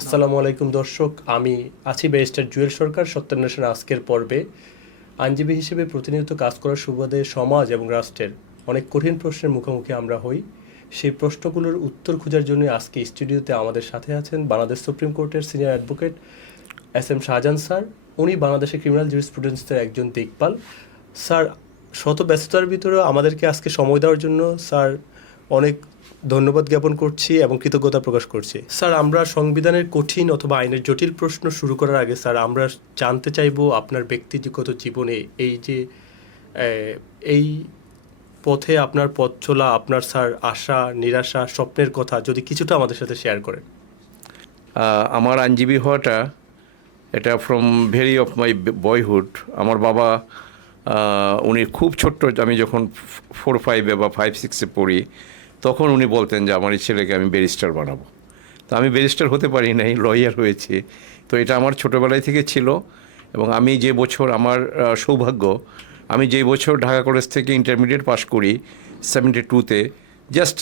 আসসালামু আলাইকুম দর্শক, আমি আছি ব্যারিস্টার জুয়েল সরকার। সত্যান্বেষণ আজকের পর্বে আইনজীবী হিসেবে প্রতিনিয়ত কাজ করার সুবাদে সমাজ এবং রাষ্ট্রের অনেক কঠিন প্রশ্নের মুখোমুখি আমরা হই। সেই প্রশ্নগুলোর উত্তর খোঁজার জন্য আজকে স্টুডিওতে আমাদের সাথে আছেন বাংলাদেশ সুপ্রিম কোর্টের senior advocate S Shahjahan sir. উনি বাংলাদেশের ক্রিমিনাল জুরিসপ্রুডেন্সের একজন দিকপাল। স্যার, শত ব্যস্ততার ভিতরেও আমাদেরকে আজকে সময় দেওয়ার জন্য স্যার অনেক ধন্যবাদ জ্ঞাপন করছি এবং কৃতজ্ঞতা প্রকাশ করছি। স্যার, আমরা সংবিধানের কঠিন অথবা আইনের জটিল প্রশ্ন শুরু করার আগে স্যার আমরা জানতে চাইব আপনার ব্যক্তিগত জীবনে এই পথে আপনার পথ চলা, আপনার স্যার আশা নিরাশা স্বপ্নের কথা যদি কিছুটা আমাদের সাথে শেয়ার করেন। আমার আইনজীবী হওয়াটা এটা from very of my boyhood. আমার বাবা উনি খুব ছোট্ট, আমি যখন 4-5 বা 5-6 পড়ি তখন উনি বলতেন যে আমার এই ছেলেকে আমি ব্যারিস্টার বানাবো। তো আমি ব্যারিস্টার হতে পারি নাই, লয়ার হয়েছি। তো এটা আমার ছোটোবেলায় থেকে ছিল। এবং আমি যে বছর আমার সৌভাগ্য, আমি যে বছর ঢাকা কলেজ থেকে ইন্টারমিডিয়েট পাস করি 72-তে, জাস্ট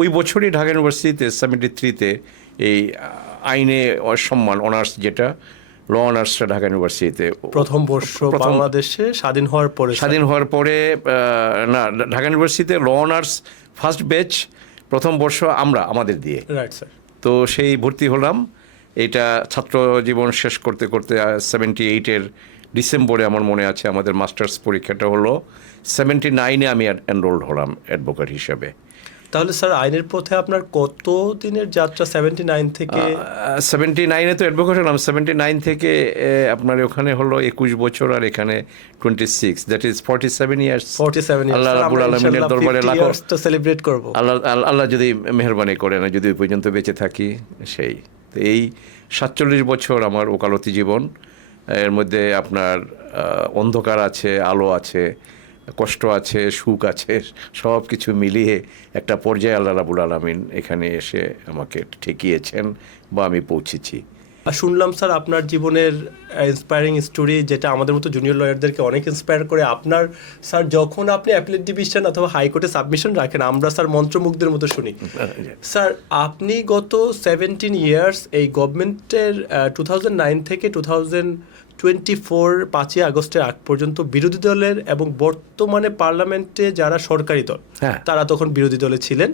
ওই বছরই ঢাকা ইউনিভার্সিটিতে 73-তে এই আইনে সম্মান অনার্স, যেটা ল অনার্সটা ঢাকা ইউনিভার্সিটিতে প্রথম বর্ষ বাংলাদেশে স্বাধীন হওয়ার পরে না, ঢাকা ইউনিভার্সিটিতে ল অনার্স ফার্স্ট ব্যাচ প্রথম বর্ষ আমাদের দিয়ে। Right sir. তো সেই ভর্তি হলাম। এটা ছাত্র জীবন শেষ করতে করতে 78-এর ডিসেম্বরে আমার মনে আছে আমাদের মাস্টার্স পরীক্ষাটা হলো। 79-এ আমি এনরোল্ড হলাম অ্যাডভোকেট হিসেবে। তাহলে স্যার আইনের পথে আপনার কত দিনের যাত্রা? 79 থেকে 79-এ তো অ্যাডভোকেট হলাম। 79 থেকে আপনার ওখানে হলো 21 বছর, আর এখানে 26, দ্যাট ইজ 47 ইয়ার্স। 47 আল্লাহ রাব্বুল আলামিনের দরবারে লাখ সেলিব্রেট করব। আল্লাহ যদি মেহেরবানি করে না, যদি ওই পর্যন্ত বেঁচে থাকি। সেই তো এই 47 বছর আমার ওকালতি জীবন। এর মধ্যে আপনার অন্ধকার আছে, আলো আছে, কষ্ট আছে, সুখ আছে, সব কিছু মিলিয়ে একটা পর্যায়ে আল্লাহ রাব্বুল আলামিন এখানে এসে আমাকে ঠেকিয়েছেন বা আমি পৌঁছেছি। আর শুনলাম স্যার আপনার জীবনের ইন্সপায়ারিং স্টোরি, যেটা আমাদের মতো জুনিয়র লয়ারদেরকে অনেক ইন্সপায়ার করে। আপনার স্যার যখন আপনি অ্যাপিলেট ডিভিশন অথবা হাইকোর্টে সাবমিশন রাখেন, আমরা স্যার মন্ত্রমুগ্ধের মতো শুনি। স্যার, আপনি গত 17 ইয়ার্স এই গভর্নমেন্টের 2009 থেকে 2024 5ই আগস্টের আগ পর্যন্ত বিরোধী দলের এবং বর্তমানে পার্লামেন্টে যারা সরকারি দল, তারা তখন বিরোধী দলে ছিলেন।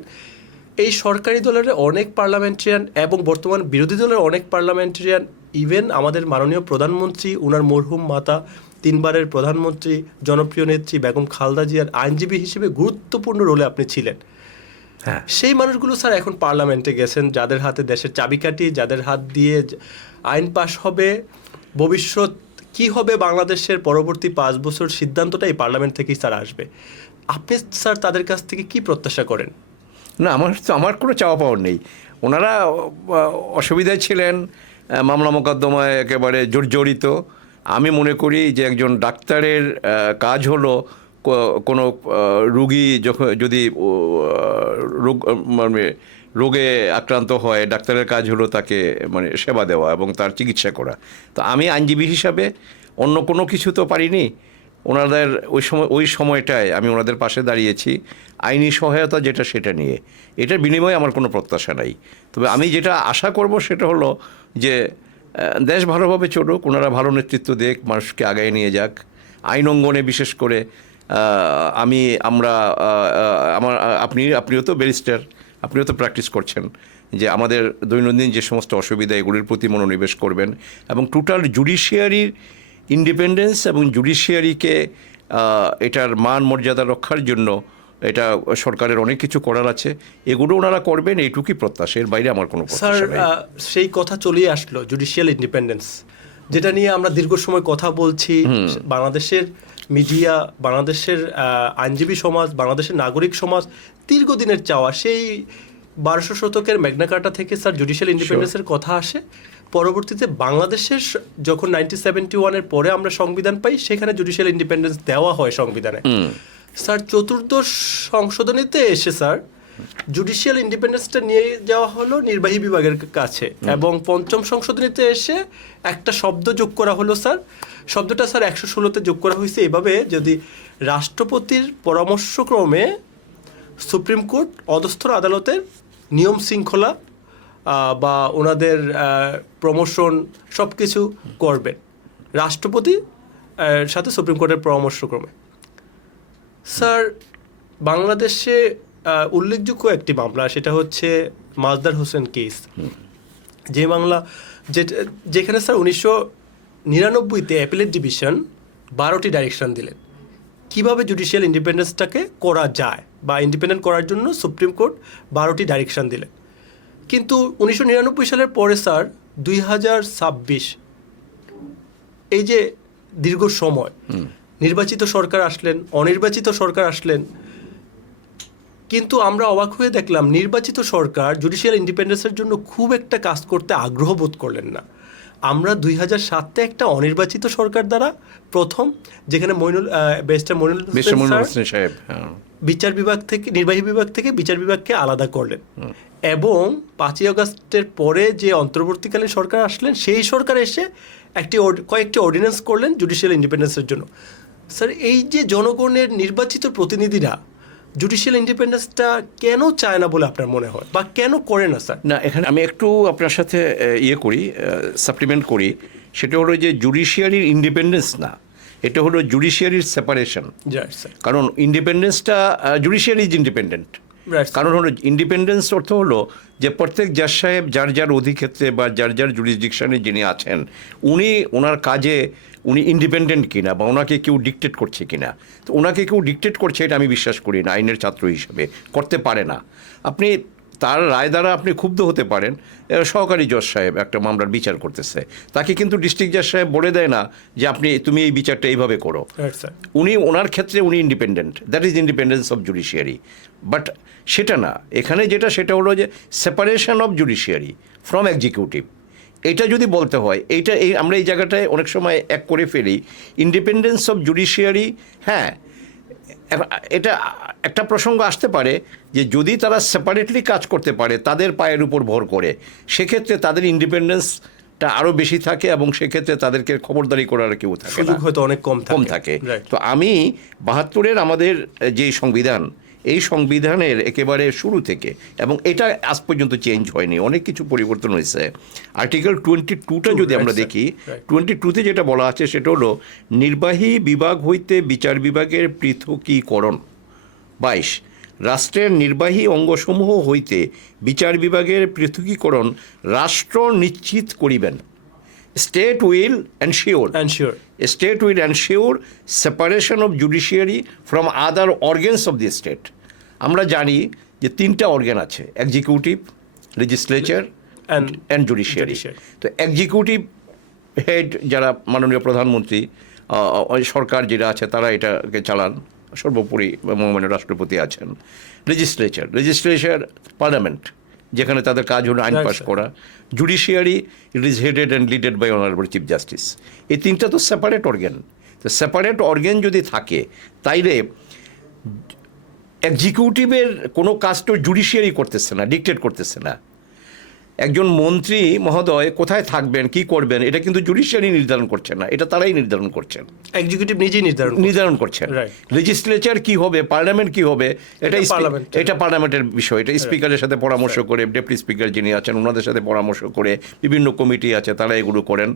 এই সরকারি দলের অনেক পার্লামেন্টারিয়ান এবং বর্তমান বিরোধী দলের অনেক পার্লামেন্টারিয়ান, ইভেন আমাদের মাননীয় প্রধানমন্ত্রী, উনার মরহুম মাতা, 3বারের প্রধানমন্ত্রী, জনপ্রিয় নেত্রী বেগম খালেদা জিয়ার আইনজীবী হিসেবে গুরুত্বপূর্ণ রোলে আপনি ছিলেন। সেই মানুষগুলো স্যার এখন পার্লামেন্টে গেছেন, যাদের হাতে দেশের চাবিকাঠি, যাদের হাত দিয়ে আইন পাশ হবে। ভবিষ্যৎ কি হবে বাংলাদেশের পরবর্তী 5 বছর সিদ্ধান্তটা এই পার্লামেন্ট থেকেই স্যার আসবে। আপনি স্যার তাদের কাছ থেকে কি প্রত্যাশা করেন? না, আমার কোনো চাওয়া পাওয়ার নেই। ওনারা অসুবিধায় ছিলেন, মামলা মোকদ্দমায় একেবারে জর্জরিত। আমি মনে করি যে একজন ডাক্তারের কাজ হলো কোনো রুগী যদি রোগে আক্রান্ত হয়, ডাক্তারের কাজ হলো তাকে সেবা দেওয়া এবং তার চিকিৎসা করা। তো আমি আইনজীবী হিসাবে অন্য কোনো কিছু তো পারিনি। ওনাদের ওই সময়টায় আমি ওনাদের পাশে দাঁড়িয়েছি আইনি সহায়তা যেটা, সেটা নিয়ে। এটার বিনিময়ে আমার কোনো প্রত্যাশা নাই। তবে আমি যেটা আশা করব সেটা হলো যে দেশ ভালোভাবে চলুক, ওনারা ভালো নেতৃত্ব দেখ, মানুষকে আগায় নিয়ে যাক। আইন অঙ্গনে বিশেষ করে আপনিও তো ব্যারিস্টার, আপনিও তো প্র্যাকটিস করছেন, যে আমাদের দৈনন্দিন যে সমস্ত অসুবিধা, এগুলির প্রতি মনোনিবেশ করবেন এবং টোটাল জুডিশিয়ারির ইন্ডিপেন্ডেন্স এবং জুডিশিয়ারিকে এটার মান মর্যাদা রক্ষার জন্য এটা সরকারের অনেক কিছু করার আছে, এগুলো ওনারা করবেন, এইটুকুই প্রত্যাশা। এর বাইরে আমার কোনো প্রত্যাশা নেই। স্যার, সেই কথা চলেই আসলো জুডিশিয়াল ইন্ডিপেন্ডেন্স, যেটা নিয়ে আমরা দীর্ঘ সময় কথা বলছি। বাংলাদেশের মিডিয়া, বাংলাদেশের আইনজীবী সমাজ, বাংলাদেশের নাগরিক সমাজ দীর্ঘদিনের চাওয়া। সেই 1200 শতকের ম্যাগনা কার্টা থেকে স্যার জুডিশিয়াল ইন্ডিপেন্ডেন্সের কথা আসে। পরবর্তীতে বাংলাদেশের যখন 1971-এর পরে আমরা সংবিধান পাই, সেখানে জুডিশিয়াল ইন্ডিপেন্ডেন্স দেওয়া হয় সংবিধানে। স্যার, 4র্দশ সংশোধনীতে এসে স্যার জুডিশিয়াল ইন্ডিপেন্ডেন্সটা নিয়ে যাওয়া হলো নির্বাহী বিভাগের কাছে, এবং 5ম সংশোধনীতে এসে একটা শব্দ যোগ করা হলো স্যার। শব্দটা স্যার 116-তে যোগ করা হয়েছে এভাবে: যদি রাষ্ট্রপতির পরামর্শক্রমে সুপ্রিম কোর্ট অধস্থর আদালতের নিয়ম শৃঙ্খলা বা ওনাদের প্রমোশন সব কিছু করবেন রাষ্ট্রপতি সাথে সুপ্রিম কোর্টের পরামর্শক্রমে। স্যার, বাংলাদেশে উল্লেখযোগ্য একটি মামলা, সেটা হচ্ছে মাজদার হোসেন কেস, যে মামলা যেখানে স্যার 1999-তে অ্যাপিলেট ডিভিশন 12টি ডাইরেকশন দিলেন কিভাবে জুডিশিয়াল ইন্ডিপেন্ডেন্সটাকে করা যায়, বা ইন্ডিপেন্ডেন্ট করার জন্য সুপ্রিম কোর্ট 12টি ডাইরেকশন দিলেন। কিন্তু 1999 সালের পরে স্যার 2026, এই যে দীর্ঘ সময়, নির্বাচিত সরকার আসলেন, অনির্বাচিত সরকার আসলেন, কিন্তু আমরা অবাক হয়ে দেখলাম নির্বাচিত সরকার জুডিশিয়াল ইন্ডিপেন্ডেন্সের জন্য খুব একটা কাজ করতে আগ্রহ বোধ করলেন না। আমরা 2007-তে একটা অনির্বাচিত সরকার দ্বারা প্রথম, যেখানে ব্যারিস্টার মইনুল হোসেন সাহেব বিচার বিভাগ থেকে, নির্বাহী বিভাগ থেকে বিচার বিভাগকে আলাদা করলেন, এবং 5ই আগস্টের পরে যে অন্তর্বর্তীকালীন সরকার আসলেন, সেই সরকার এসে কয়েকটি অর্ডিন্যান্স করলেন জুডিশিয়াল ইন্ডিপেন্ডেন্সের জন্য। স্যার, এই যে জনগণের নির্বাচিত প্রতিনিধিরা জুডিশিয়াল ইন্ডিপেন্ডেন্সটা কেন চায় না বলে আপনার মনে হয়, বা কেন করে না স্যার? না, এখানে আমি একটু আপনার সাথে সাপ্লিমেন্ট করি। সেটা হলো যে জুডিশিয়ারির ইন্ডিপেন্ডেন্স না, এটা হলো জুডিশিয়ারির সেপারেশন। কারণ ইন্ডিপেন্ডেন্সটা, জুডিশিয়ারি ইজ ইন্ডিপেন্ডেন্ট। কারণ হলো ইন্ডিপেন্ডেন্স অর্থ হলো যে প্রত্যেক জাজ সাহেব যার যার অধিক্ষেত্রে বা যার যার জুরিসডিকশনে যিনি আছেন, ওনার কাজে উনি ইন্ডিপেন্ডেন্ট কিনা, বা ওনাকে কেউ ডিকটেট করছে কিনা। তো ওনাকে কেউ ডিকটেট করছে এটা আমি বিশ্বাস করি না, আইনের ছাত্র হিসেবে করতে পারে না। আপনি তার রায় দ্বারা আপনি ক্ষুব্ধ হতে পারেন। সহকারী জজ সাহেব একটা মামলার বিচার করতেছে, তাকে কিন্তু ডিস্ট্রিক্ট জজ সাহেব বলে দেয় না যে তুমি এই বিচারটা এইভাবে করো। ওনার ক্ষেত্রে উনি independent, that is independence of judiciary. But সেটা না, এখানে সেটা হলো যে separation of judiciary from executive. এটা যদি বলতে হয়, আমরা এই জায়গাটায় অনেক সময় এক করে ফেলি। ইন্ডিপেন্ডেন্স অফ জুডিশিয়ারি, হ্যাঁ, এটা একটা প্রসঙ্গ আসতে পারে যে যদি তারা সেপারেটলি কাজ করতে পারে তাদের পায়ের উপর ভর করে, সেক্ষেত্রে তাদের ইন্ডিপেন্ডেন্সটা আরও বেশি থাকে, এবং সেক্ষেত্রে তাদেরকে খবরদারি করার কেউ থাকে না, হয়তো অনেক কম থাকে। তো আমি 72-এর আমাদের যে সংবিধান, এই সংবিধানের একেবারে শুরু থেকে, এবং এটা আজ পর্যন্ত চেঞ্জ হয়নি, অনেক কিছু পরিবর্তন হয়েছে। আর্টিকেল 22টা যদি আমরা দেখি, 22তে যেটা বলা আছে সেটা হলো নির্বাহী বিভাগ হইতে বিচার বিভাগের পৃথকীকরণ। 22, রাষ্ট্রের নির্বাহী অঙ্গসমূহ হইতে বিচার বিভাগের পৃথকীকরণ রাষ্ট্র নিশ্চিত করিবেন। State will ensure separation of judiciary from other organs of the state. আমরা জানি যে 3টা অর্গান আছে, এক্সিকিউটিভ, লেজিসলেচার অ্যান্ড জুডিশিয়ারি। তো এক্সিকিউটিভ হেড যারা মাননীয় প্রধানমন্ত্রী, সরকার যেটা আছে, তারা এটাকে চালান, সর্বোপরি মাননীয় রাষ্ট্রপতি আছেন। লেজিসলেচার পার্লামেন্ট, যেখানে তাদের কাজ হলো আইন পাস করা। Judiciary, it is headed and leaded by honourable chief justice. এই 3টা তো সেপারেট অর্গান। তো সেপারেট অর্গান যদি থাকে, তাইলে এক্সিকিউটিভের কোনো কাজ তো জুডিশিয়ারি করতেছে না, ডিকটেট করতেছে না। একজন মন্ত্রী মহোদয় কোথায় থাকবেন, কি করবেন, এটা কিন্তু জুডিশিয়ারি নির্ধারণ করছে না, এটা তারাই নির্ধারণ করছেন, এক্সিকিউটিভ নিজেই নির্ধারণ করছেন। লেজিসলেচার কি হবে, পার্লামেন্ট কি হবে, এটা পার্লামেন্টের বিষয়। এটা স্পিকারের সাথে পরামর্শ করে, ডেপুটি স্পিকার যিনি আছেন ওনাদের সাথে পরামর্শ করে, বিভিন্ন কমিটি আছে তারা এগুলো করেন,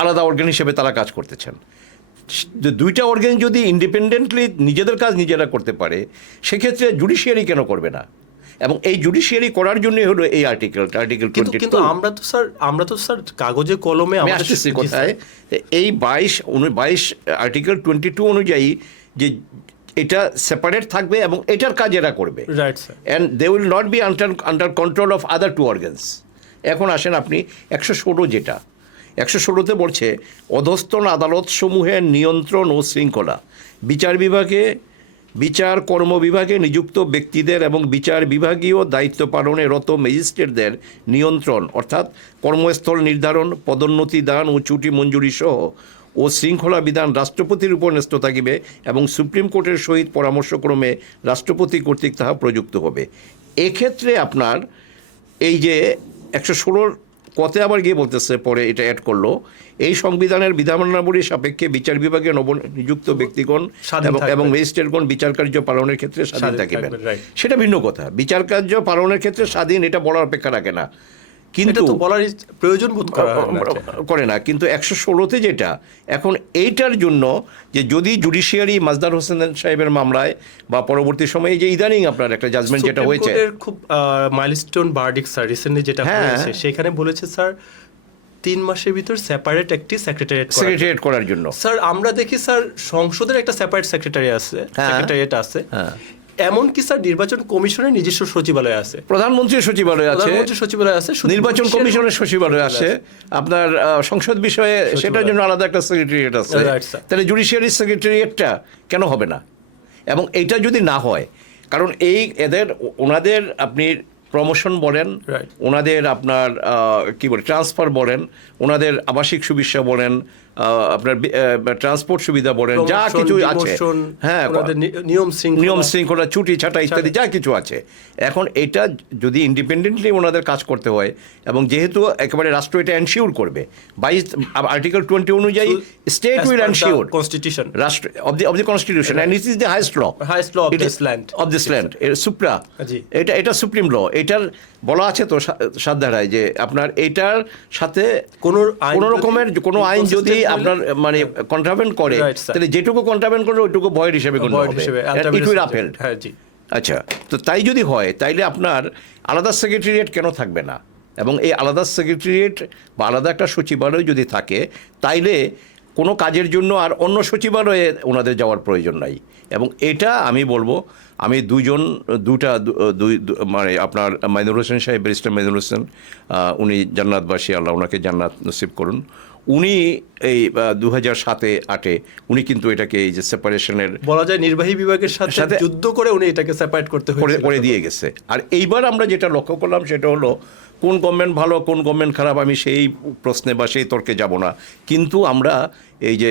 আলাদা অর্গান হিসেবে তারা কাজ করতেছেন। 2টা অর্গান যদি ইন্ডিপেন্ডেন্টলি নিজেদের কাজ নিজেরা করতে পারে, সেক্ষেত্রে জুডিশিয়ারি কেন করবে না? এবং এই জুডিশিয়ারি করার জন্য হলো এই আর্টিকেল 22। কিন্তু আমরা তো স্যার কাগজে কলমে আসতেছি কোথায়, এই 22 আর্টিকেল 22 অনুযায়ী যে এটা সেপারেট থাকবে এবং এটার কাজ এরা করবে, and they will not be under control of other 2 organs. এখন আসেন আপনি 116, যেটা 116তে বলছে অধস্তন আদালত সমূহের নিয়ন্ত্রণ ও শৃঙ্খলা, বিচার কর্ম বিভাগে নিযুক্ত ব্যক্তিদের এবং বিচার বিভাগীয় দায়িত্ব পালনে রত ম্যাজিস্ট্রেটদের নিয়ন্ত্রণ, অর্থাৎ কর্মস্থল নির্ধারণ, পদোন্নতি দান ও ছুটি মঞ্জুরি সহ ও শৃঙ্খলা বিধান রাষ্ট্রপতির উপর ন্যস্ত থাকিবে, এবং সুপ্রিম কোর্টের সহিত পরামর্শক্রমে রাষ্ট্রপতি কর্তৃক তাহা প্রযুক্ত হবে। এক্ষেত্রে আপনার এই যে 116 কতে আবার গিয়ে বলতেছে পরে এটা অ্যাড করলো, এই সংবিধানের বিধানাবলীর সাপেক্ষে বিচার বিভাগে নবনিযুক্ত ব্যক্তিগণ স্বাধীন থাকবেন। এবং ম্যাজিস্ট্রেটগণ বিচার কার্য পালনের ক্ষেত্রে স্বাধীন স্বাধীন থাকিবেন। থাকবেন, right. সেটা ভিন্ন কথা, বিচার কার্য পালনের ক্ষেত্রে স্বাধীন এটা বলার অপেক্ষা রাখে না, এটা কিন্তু তো বলার প্রয়োজন বোধ করা হয় না। করে না। কিন্তু 116তে যেটা এখন এইটার জন্য যে যদি জুডিশিয়ারি মাজদার হোসেন সাহেবের মামলায় বা পরবর্তী সময়ে যে ইদানিং আপনার একটা জাজমেন্ট যেটা সুপ্রিম হয়েছে, কোর্টের খুব মাইলস্টোন ভার্ডিক্ট স্যার রিসেন্টলি যেটা হ্যাঁ। হয়েছে সেখানে বলেছে স্যার 3 মাসের ভিতর সেপারেট একটি সেক্রেটারিয়েট করার জন্য। স্যার আমরা দেখি স্যার সংসদের একটা সেপারেট সেক্রেটারিয়েট আছে, এমনকি স্যার নির্বাচন কমিশনের নিজস্ব সচিবালয় আছে, প্রধানমন্ত্রীর সচিবালয় আছে, প্রধানমন্ত্রীর সচিবালয় আছে, শুধু নির্বাচন জুডিশিয়াল কমিশনের সচিবালয় আছে, আপনার সংসদ বিষয়ে সেটার জন্য আলাদা একটা সেক্রেটারিয়েট আছে। Right, sir. তাহলে জুডিশিয়ারি সেক্রেটারিয়েটটা কেন হবে না? এবং এইটা যদি না হয়, কারণ ওনাদের আপনি প্রমোশন বলেন, Right. ওনাদের আপনার কি বলে ট্রান্সফার বলেন, ওনাদের আবাসিক সুবিধা বলেন, আপনার ট্রান্সপোর্ট সুবিধা বলেন, যা Promotion, কিছু আছে, demotion, হ্যাঁ, ওনাদের নিয়ম শৃঙ্খলা, ছুটি ছাটা ইত্যাদি যা কিছু আছে, এখন এটা যদি ইন্ডিপেন্ডেন্টলি ওনাদের কাজ করতে হয়, এবং যেহেতু একেবারে রাষ্ট্র এটা এনশিওর করবে, আর্টিকেল 20 অনুযায়ী স্টেট উইল এনশিওর কনস্টিটিউশন রাষ্ট্র of the constitution and it is the highest law of this land সুপ্রা, জি। এটা সুপ্রিম ল। এটার বলা আছে তো 7 ধারায় যে আপনার এটার সাথে কোনো রকমের কোনো আইন যদি আপনার মানে কন্ট্রাভেন্ট করে, Right, sir. তাহলে যেটুকু কন্ট্রাভেন্ট করবে ওইটুকু ভয়েড হিসেবে গণ্য হবে, ইট উইল আপহেল্ড। হ্যাঁ জি। আচ্ছা, তো তাই যদি হয় তাইলে আপনার আলাদা সেক্রেটারিয়েট কেন থাকবে না? এবং এই আলাদা সেক্রেটারিয়েট বা আলাদা একটা সচিবালয় যদি থাকে, তাইলে কোনো কাজের জন্য আর অন্য সচিবালয়ে ওনাদের যাওয়ার প্রয়োজন নাই। এবং এটা আমি বলবো, আমি মানে আপনার মাইনুর হোসেন সাহেব, ব্যারিস্টার মাইনুর হোসেন, উনি জান্নাতবাসী, আল্লাহ ওনাকে জান্নাত নসিব করুন। উনি এই 2007-8 উনি কিন্তু এটাকে এই যে সেপারেশনের বলা যায় নির্বাহী বিভাগের সাথে যুদ্ধ করে উনি এটাকে সেপারেট করতে করে দিয়ে গেছে। আর এইবার আমরা যেটা লক্ষ্য করলাম সেটা হলো কোন গভর্নমেন্ট ভালো কোন গভর্নমেন্ট খারাপ আমি সেই প্রশ্নে বা সেই তর্কে যাব না, কিন্তু আমরা এই যে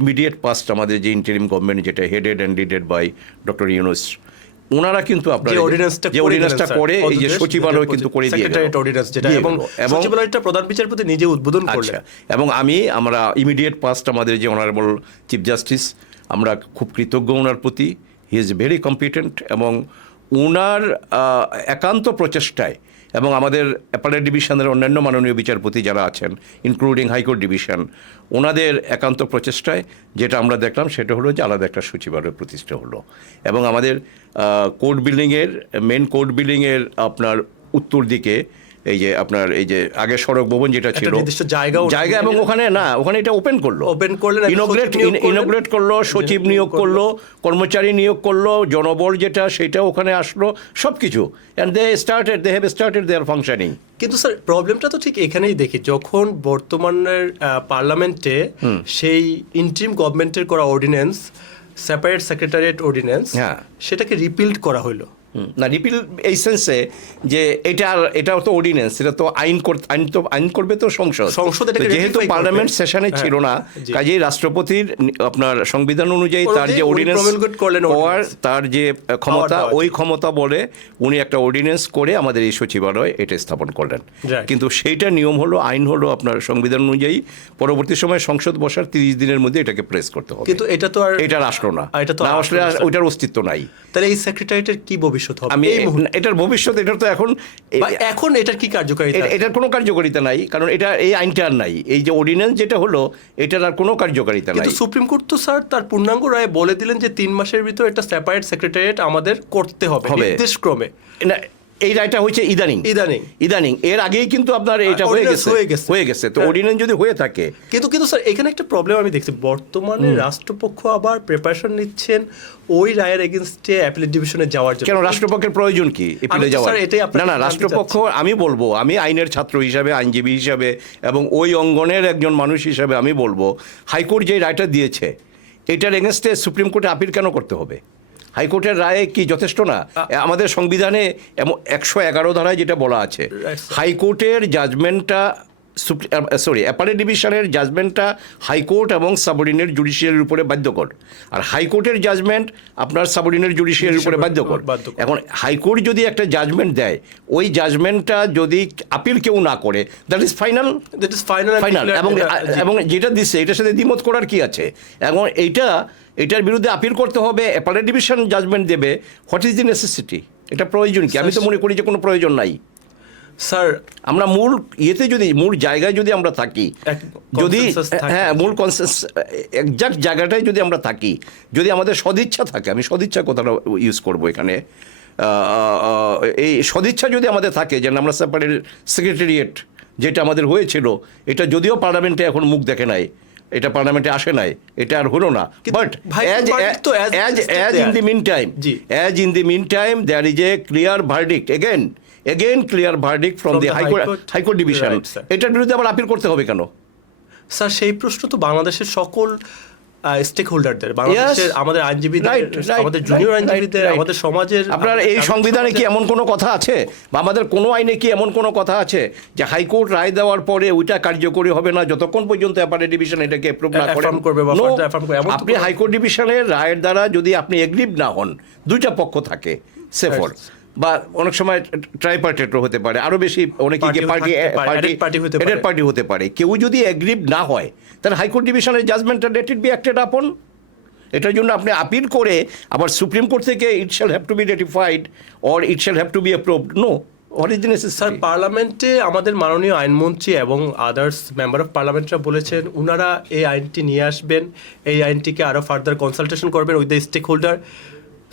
ইমিডিয়েট পাস্ট আমাদের যে ইন্টারিম গভর্নমেন্ট যেটা headed and leaded by doctor Yunus, ওনারা কিন্তু আপনার যে অর্ডিন্যান্সটা করে এই যে সচিবালয় কিন্তু করে দিয়ে গেল, এবং সচিবালয়টা প্রধান বিচারপতি নিজে উদ্বোধন করলেন। এবং আমরা ইমিডিয়েট পাস্ট আমাদের যে অনারেবল চিফ জাস্টিস, আমরা খুব কৃতজ্ঞ ওনার প্রতি। হি ইজ ভেরি কম্পিটেন্ট, এবং ওনার একান্ত প্রচেষ্টায় এবং আমাদের অ্যাপালেট ডিভিশনের অন্যান্য মাননীয় বিচারপতি যারা আছেন ইনক্লুডিং হাইকোর্ট ডিভিশন, ওনাদের একান্ত প্রচেষ্টায় যেটা আমরা দেখলাম সেটা হলো যে আলাদা একটা সচিবালয় প্রতিষ্ঠা হলো। এবং আমাদের কোর্ট বিল্ডিংয়ের মেন কোর্ট বিল্ডিংয়ের আপনার উত্তর দিকে এই যে আপনার এই যে আগে সড়ক ভবন যেটা ছিল জায়গা, এবং ওখানে এটা ওপেন করলেন, ইনগ্রেট করলো, সচিব নিয়োগ করলো, কর্মচারী নিয়োগ করলো, জনবল যেটা সেটা ওখানে আসলো, সব কিছু, and they have started their functioning. কিন্তু স্যার প্রবলেমটা তো ঠিক এখানেই দেখি, যখন বর্তমানের পার্লামেন্টে সেই ইন্টারিম গভর্নমেন্টের করা অর্ডিন্যান্স, সেপারেট সেক্রেটারিয়েট অর্ডিন্যান্স, সেটাকে রিপিল্ড করা হলো না, রিপিল এই সেন্সে যে এটা তো অর্ডিন্যান্স, এটা তো আইন করবে তো সংসদ, যেহেতু পার্লামেন্ট সেশনে ছিল না, কাজেই রাষ্ট্রপতির আপনার সংবিধান অনুযায়ী তার যে অর্ডিন্যান্স হওয়ার তার যে ক্ষমতা, ওই ক্ষমতা বলে উনি একটা অর্ডিন্যান্স করে আমাদের এই সচিবালয় এটা স্থাপন করলেন। কিন্তু সেইটা নিয়ম হলো, আইন হলো আপনার সংবিধান অনুযায়ী পরবর্তী সময় সংসদ বসার 30 দিনের মধ্যে এটাকে প্রেস করতে হবে। কিন্তু এটা তো আর এটা আসলো না, আসলে ওইটার অস্তিত্ব নাই। তাহলে এই সেক্রেটারিয়েটের কি ভবিষ্যৎ হবে? এটার ভবিষ্যৎ, এটার তো এখন এটার কি কার্যকারিতা? এটার কোনো কার্যকারিতা নাই, কারণ এটা এই আইনটা আর নাই, এই যে অর্ডিন্যান্স যেটা হলো এটার আর কোনো কার্যকারিতা নাই। কিন্তু সুপ্রিম কোর্ট তো স্যার তার পূর্ণাঙ্গ রায়ে বলে দিলেন যে 3 মাসের ভিতর একটা সেপারেট সেক্রেটারিয়েট আমাদের করতে হবে নির্দেশক্রমে। এই রায়টা হয়েছে ইদানিং, এর আগেই কিন্তু আপনার এটা হয়ে গেছে। তো অর্ডিন্যান্স যদি হয়ে থাকে, কিন্তু স্যার এখানে একটা প্রবলেম আমি দেখছি, বর্তমানে রাষ্ট্রপক্ষ আবার প্রিপারেশন নিচ্ছেন ওই রায়ের এগেইনস্টে অ্যাপিলেট ডিভিশনে যাওয়ার জন্য। কেন রাষ্ট্রপক্ষের প্রয়োজন কি এপিলে যাওয়ার? না, রাষ্ট্রপক্ষ আমি বলবো, আমি আইনের ছাত্র হিসাবে, আইনজীবী হিসাবে এবং ওই অঙ্গনের একজন মানুষ হিসাবে আমি বলবো, হাইকোর্ট যে রায়টা দিয়েছে এটার এগেইনস্টে সুপ্রিম কোর্টে আপিল কেন করতে হবে? হাইকোর্টের রায় কি যথেষ্ট না? আমাদের সংবিধানে 111 ধারায় যেটা বলা আছে, হাইকোর্টের জাজমেন্টটা অ্যাপালেট ডিভিশনের জাজমেন্টটা হাইকোর্ট এবং সাবঅর্ডিনেট জুডিশিয়ারির উপরে বাধ্যকর, আর হাইকোর্টের জাজমেন্ট আপনার সাবঅর্ডিনেট জুডিশিয়ারির উপরে বাধ্যকর। এখন হাইকোর্ট যদি একটা জাজমেন্ট দেয়, ওই জাজমেন্টটা যদি আপিল কেউ না করে, দ্যাট ইজ ফাইনাল। ফাইনাল। এবং যেটা দিচ্ছে এটার সাথে দ্বিমত করার কি আছে? এবং এটার বিরুদ্ধে আপিল করতে হবে, অ্যাপালেট ডিভিশন জাজমেন্ট দেবে। What is the necessity? এটা প্রয়োজন কি? আমি তো মনে করি যে কোনো প্রয়োজন নাই। স্যার আমরা মূল মূল জায়গায় যদি আমরা থাকি, যদি মূল কনসেন্সাস এক্সাক্ট জায়গাটায় যদি আমরা থাকি, যদি আমাদের সদিচ্ছা থাকে, আমি সদিচ্ছা কথাটা ইউজ করব এখানে, এই সদিচ্ছা যদি আমাদের থাকে যে আমরা সেপারেট সেক্রেটারিয়েট যেটা আমাদের হয়েছিল, এটা যদিও পার্লামেন্টে এখন মুখ দেখে নাই, এটা পার্লামেন্টে আসে নাই, এটা আর হলো না, but as in the mean time there is a clear verdict, again clear verdict from the High Court division. এটার বিরুদ্ধে আবার আপিল করতে হবে কেন? স্যার সেই প্রশ্ন তো বাংলাদেশের সকল স্টেক হোল্ডারদের, বাংলাদেশের আমাদের আইনজীবীদের, আমাদের জুনিয়র আইনজীবীদের, আমাদের সমাজের। আপনার এই সংবিধানে কি এমন কোনো কথা আছে, বা আমাদের কোনো আইনে কি এমন কোনো কথা আছে যে হাইকোর্ট রায় দেওয়ার পরে ওইটা কার্যকরী হবে না যতক্ষণ পর্যন্ত অ্যাপালেট ডিভিশন এটাকে অ্যাপ্রুভ না করে? আপনি হাইকোর্ট ডিভিশনের রায়ের দ্বারা যদি আপনি এগ্রিভ না হন, দুইটা পক্ষ থাকে সেফর, বা অনেক সময় ট্রাইপার্টেটও হতে পারে, আরও বেশি অনেকে পার্টি হতে পারে, কেউ যদি অ্যাগ্রিভ না হয়, তাহলে হাইকোর্ট ডিভিশনের জাজমেন্টটা লেট ইট বি অ্যাক্টেড আপন। এটার জন্য আপনি আপিল করে আবার সুপ্রিম কোর্ট থেকে it shall have to be ratified or it shall have to be approved, no. Sir পার্লামেন্টে আমাদের মাননীয় আইনমন্ত্রী এবং আদার্স মেম্বার অফ পার্লামেন্টরা বলেছেন ওনারা এই আইনটি নিয়ে আসবেন, এই আইনটিকে আরও ফার্দার কনসালটেশন করবেন with the stakeholder.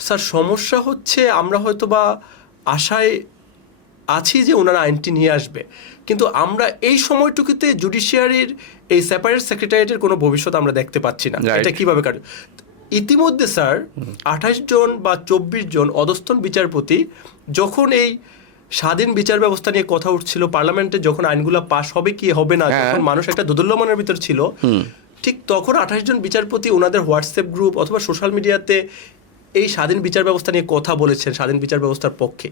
Sir সমস্যা হচ্ছে আমরা হয়তো বা আশায় আছি যে ওনারা আইনটি নিয়ে আসবে, কিন্তু আমরা এই সময়টুকুতে জুডিশিয়ারির এই সেপারেট সেক্রেটারিয়েটের কোনো ভবিষ্যৎ আমরা দেখতে পাচ্ছি না। এটা কীভাবে কাটবে? ইতিমধ্যে স্যার 28 জন বা 24 জন অধস্তন বিচারপতি যখন এই স্বাধীন বিচার ব্যবস্থা নিয়ে কথা উঠছিল পার্লামেন্টে, যখন আইনগুলো পাশ হবে কি হবে না, যখন মানুষ একটা দোদুল্যমানের ভিতর ছিল, ঠিক তখন 28 জন বিচারপতি ওনাদের হোয়াটসঅ্যাপ গ্রুপ অথবা সোশ্যাল মিডিয়াতে এই স্বাধীন বিচার ব্যবস্থা নিয়ে কথা বলেছেন, স্বাধীন বিচার ব্যবস্থার পক্ষে।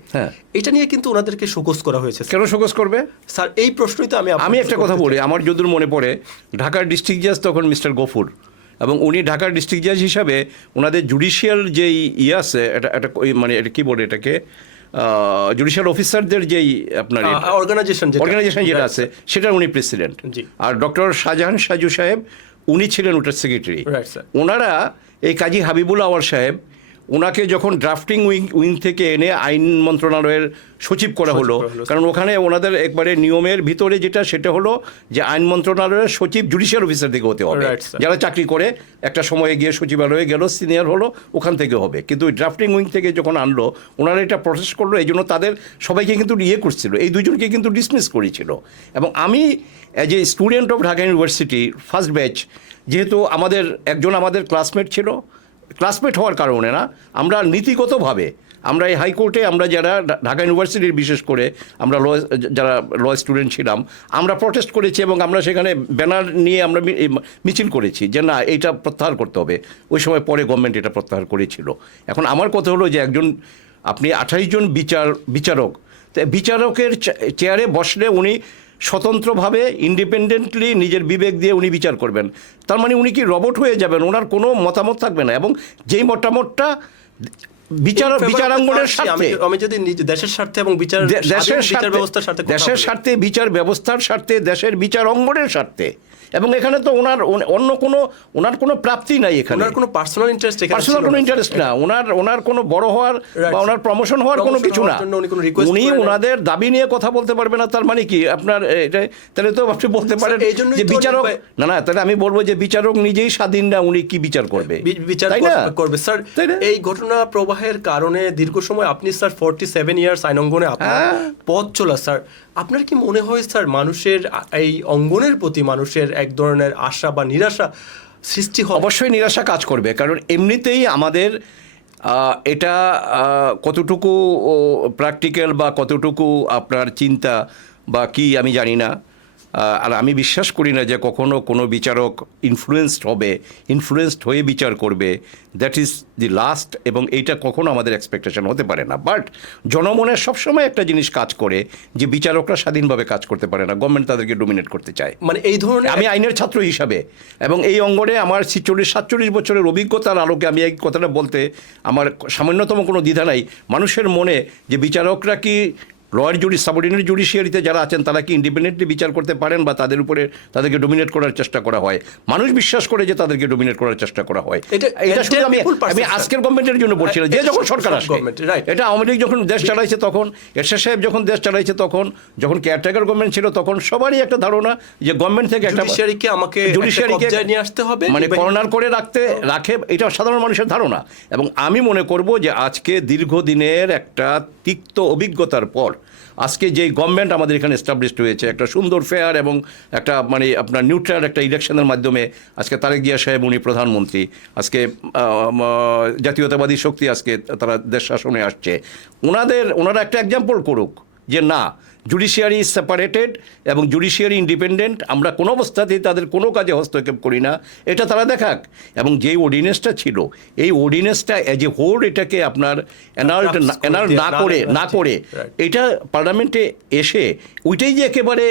এটা নিয়ে কিন্তু ওনাদেরকে শোকজ করা হয়েছে। কেন শোকজ করবে স্যার? এই প্রশ্নই তো আমি একটা কথা বলি, আমার যদুর মনে পড়ে ঢাকার ডিস্ট্রিক্ট জাজ তখন মিস্টার গফুর, এবং উনি ঢাকার ডিস্ট্রিক্ট জাজ হিসাবে ওনাদের জুডিশিয়াল যেই আছে, এটা মানে এটা কী বলে এটাকে, জুডিশিয়াল অফিসারদের যেই আপনার অর্গানাইজেশন যেটা আছে, সেটার উনি প্রেসিডেন্ট। আর ডক্টর শাহজাহান সাজু সাহেব উনি ছিলেন ওটার সেক্রেটারি। ওনারা এই কাজী হাবিবুল আওয়ার সাহেব, ওনাকে যখন ড্রাফটিং উইং থেকে এনে আইন মন্ত্রণালয়ের সচিব করা হলো, কারণ ওখানে ওনাদের একবারে নিয়মের ভিতরে যেটা, সেটা হলো যে আইন মন্ত্রণালয়ের সচিব জুডিশিয়াল অফিসার থেকে হতে হবে। যারা চাকরি করে একটা সময়ে গিয়ে সচিবালয়ে গেল, সিনিয়র হলো, ওখান থেকে হবে। কিন্তু ওই ড্রাফটিং উইং থেকে যখন আনলো, ওনারা এটা প্রসেস করলো, এই জন্য তাদের সবাইকে কিন্তু করছিল, এই দুজনকে কিন্তু ডিসমিস করেছিল। এবং আমি as a student of Dhaka university first batch, যেহেতু একজন আমাদের ক্লাসমেট ছিল, ক্লাসমেট হওয়ার কারণে না, আমরা নীতিগতভাবে আমরা এই হাইকোর্টে আমরা যারা ঢাকা ইউনিভার্সিটির বিশেষ করে আমরা যারা ল স্টুডেন্ট ছিলাম, আমরা প্রটেস্ট করেছি এবং আমরা সেখানে ব্যানার নিয়ে আমরা মিছিল করেছি যে না, এইটা প্রত্যাহার করতে হবে। ওই সময় পরে গভর্নমেন্ট এটা প্রত্যাহার করেছিল। এখন আমার কথা হলো যে আপনি 28 জন বিচারক, বিচারকের চেয়ারে বসলে উনি স্বতন্ত্রভাবে ইন্ডিপেন্ডেন্টলি নিজের বিবেক দিয়ে উনি বিচার করবেন। তার মানে উনি কি রবট হয়ে যাবেন? ওনার কোনো মতামত থাকবে না, এবং যেই মতামতটা বিচারাঙ্গনের স্বার্থে, আমি যদি দেশের স্বার্থে এবং দেশের স্বার্থে, বিচার ব্যবস্থার স্বার্থে, দেশের বিচার অঙ্গনের স্বার্থে, এবং এখানে তো ওনার কোনো প্রাপ্তি নাই, এখানে ওনার কোনো পার্সোনাল ইন্টারেস্ট না, ওনার কোনো বড় হওয়ার বা ওনার প্রমোশন হওয়ার কোনো কিছু না। উনি ওনাদের দাবি নিয়ে কথা বলতে পারবে না। তার মানে কি আপনার তাহলে তো আপনি বলতে পারেন যে বিচারক না, তাহলে আমি বলবো যে বিচারক নিজেই স্বাধীন না, উনি কি বিচার করবে? বিচার করবে স্যার। এই ঘটনা প্রবাহের কারণে দীর্ঘ সময় আপনি স্যার 47 ইয়ার্স আইন অঙ্গনে আপনার পথ চলা, স্যার আপনার কি মনে হয় স্যার মানুষের এই অঙ্গনের প্রতি মানুষের এক ধরনের আশা বা নিরাশা সৃষ্টি হয়? অবশ্যই নিরাশা কাজ করবে, কারণ এমনিতেই আমাদের এটা কতটুকু প্র্যাকটিক্যাল বা কতটুকু আপনার চিন্তা বা কি আমি জানি না, আর আমি বিশ্বাস করি না যে কখনো কোনো বিচারক ইনফ্লুয়েসড হয়ে বিচার করবে, দ্যাট ইজ দি লাস্ট, এবং এইটা কখনো আমাদের এক্সপেকটেশন হতে পারে না। বাট জনমনের সবসময় একটা জিনিস কাজ করে যে বিচারকরা স্বাধীনভাবে কাজ করতে পারে না, গভর্নমেন্ট তাদেরকে ডোমিনেট করতে চায়। মানে এই ধরনের, আমি আইনের ছাত্র হিসাবে এবং এই অঙ্গনে আমার 47 বছরের অভিজ্ঞতার আলোকে আমি এই কথাটা বলতে আমার সামান্যতম কোনো দ্বিধা নাই। মানুষের মনে যে বিচারকরা কি লয়ার সাবঅর্ডিনেট জুডিশিয়ারিতে যারা আছেন তারা কি ইন্ডিপেন্ডেন্টলি বিচার করতে পারেন, বা তাদের উপরে তাদেরকে ডোমিনেট করার চেষ্টা করা হয়। মানুষ বিশ্বাস করে যে তাদেরকে ডোমিনেট করার চেষ্টা করা হয়। এটা শুধু আমি আজকের গভর্নমেন্টের জন্য বলছি না, যে যখন সরকার আসে, এটা আওয়ামী লীগ যখন দেশ চালাইছে তখন, এরশাদ সাহেব যখন দেশ চালাইছে তখন, যখন কেয়ারটেকার গভর্নমেন্ট ছিল তখন সবারই একটা ধারণা যে গভর্নমেন্ট থেকে একটা জুডিশিয়ারিকে নিয়ে আসতে হবে, মানে কর্নার করে রাখে, এটা সাধারণ মানুষের ধারণা। এবং আমি মনে করব যে আজকে দীর্ঘদিনের একটা তিক্ত অভিজ্ঞতার পর আজকে যে গভর্নমেন্ট আমাদের এখানে এস্টাবলিশড হয়েছে, একটা সুন্দর ফেয়ার এবং একটা মানে আপনার নিউট্রাল একটা ইলেকশনের মাধ্যমে আজকে তারেক জিয়া সাহেব উনি প্রধানমন্ত্রী, আজকে জাতীয়তাবাদী শক্তি আজকে তারা দেশ শাসনে আসছে, ওনারা একটা এক্সাম্পল করুক যে না, জুডিশিয়ারি ইজ সেপারেটেড এবং জুডিশিয়ারি ইন্ডিপেন্ডেন্ট, আমরা কোনো অবস্থাতেই তাদের কোনো কাজে হস্তক্ষেপ করি না, এটা তারা দেখাক। এবং যেই অর্ডিনেন্সটা ছিল, এই অর্ডিনেন্সটা অ্যাজ এ হোল এটাকে আপনার অ্যানাল্ট না করে এটা পার্লামেন্টে এসে ওইটাই যে একেবারে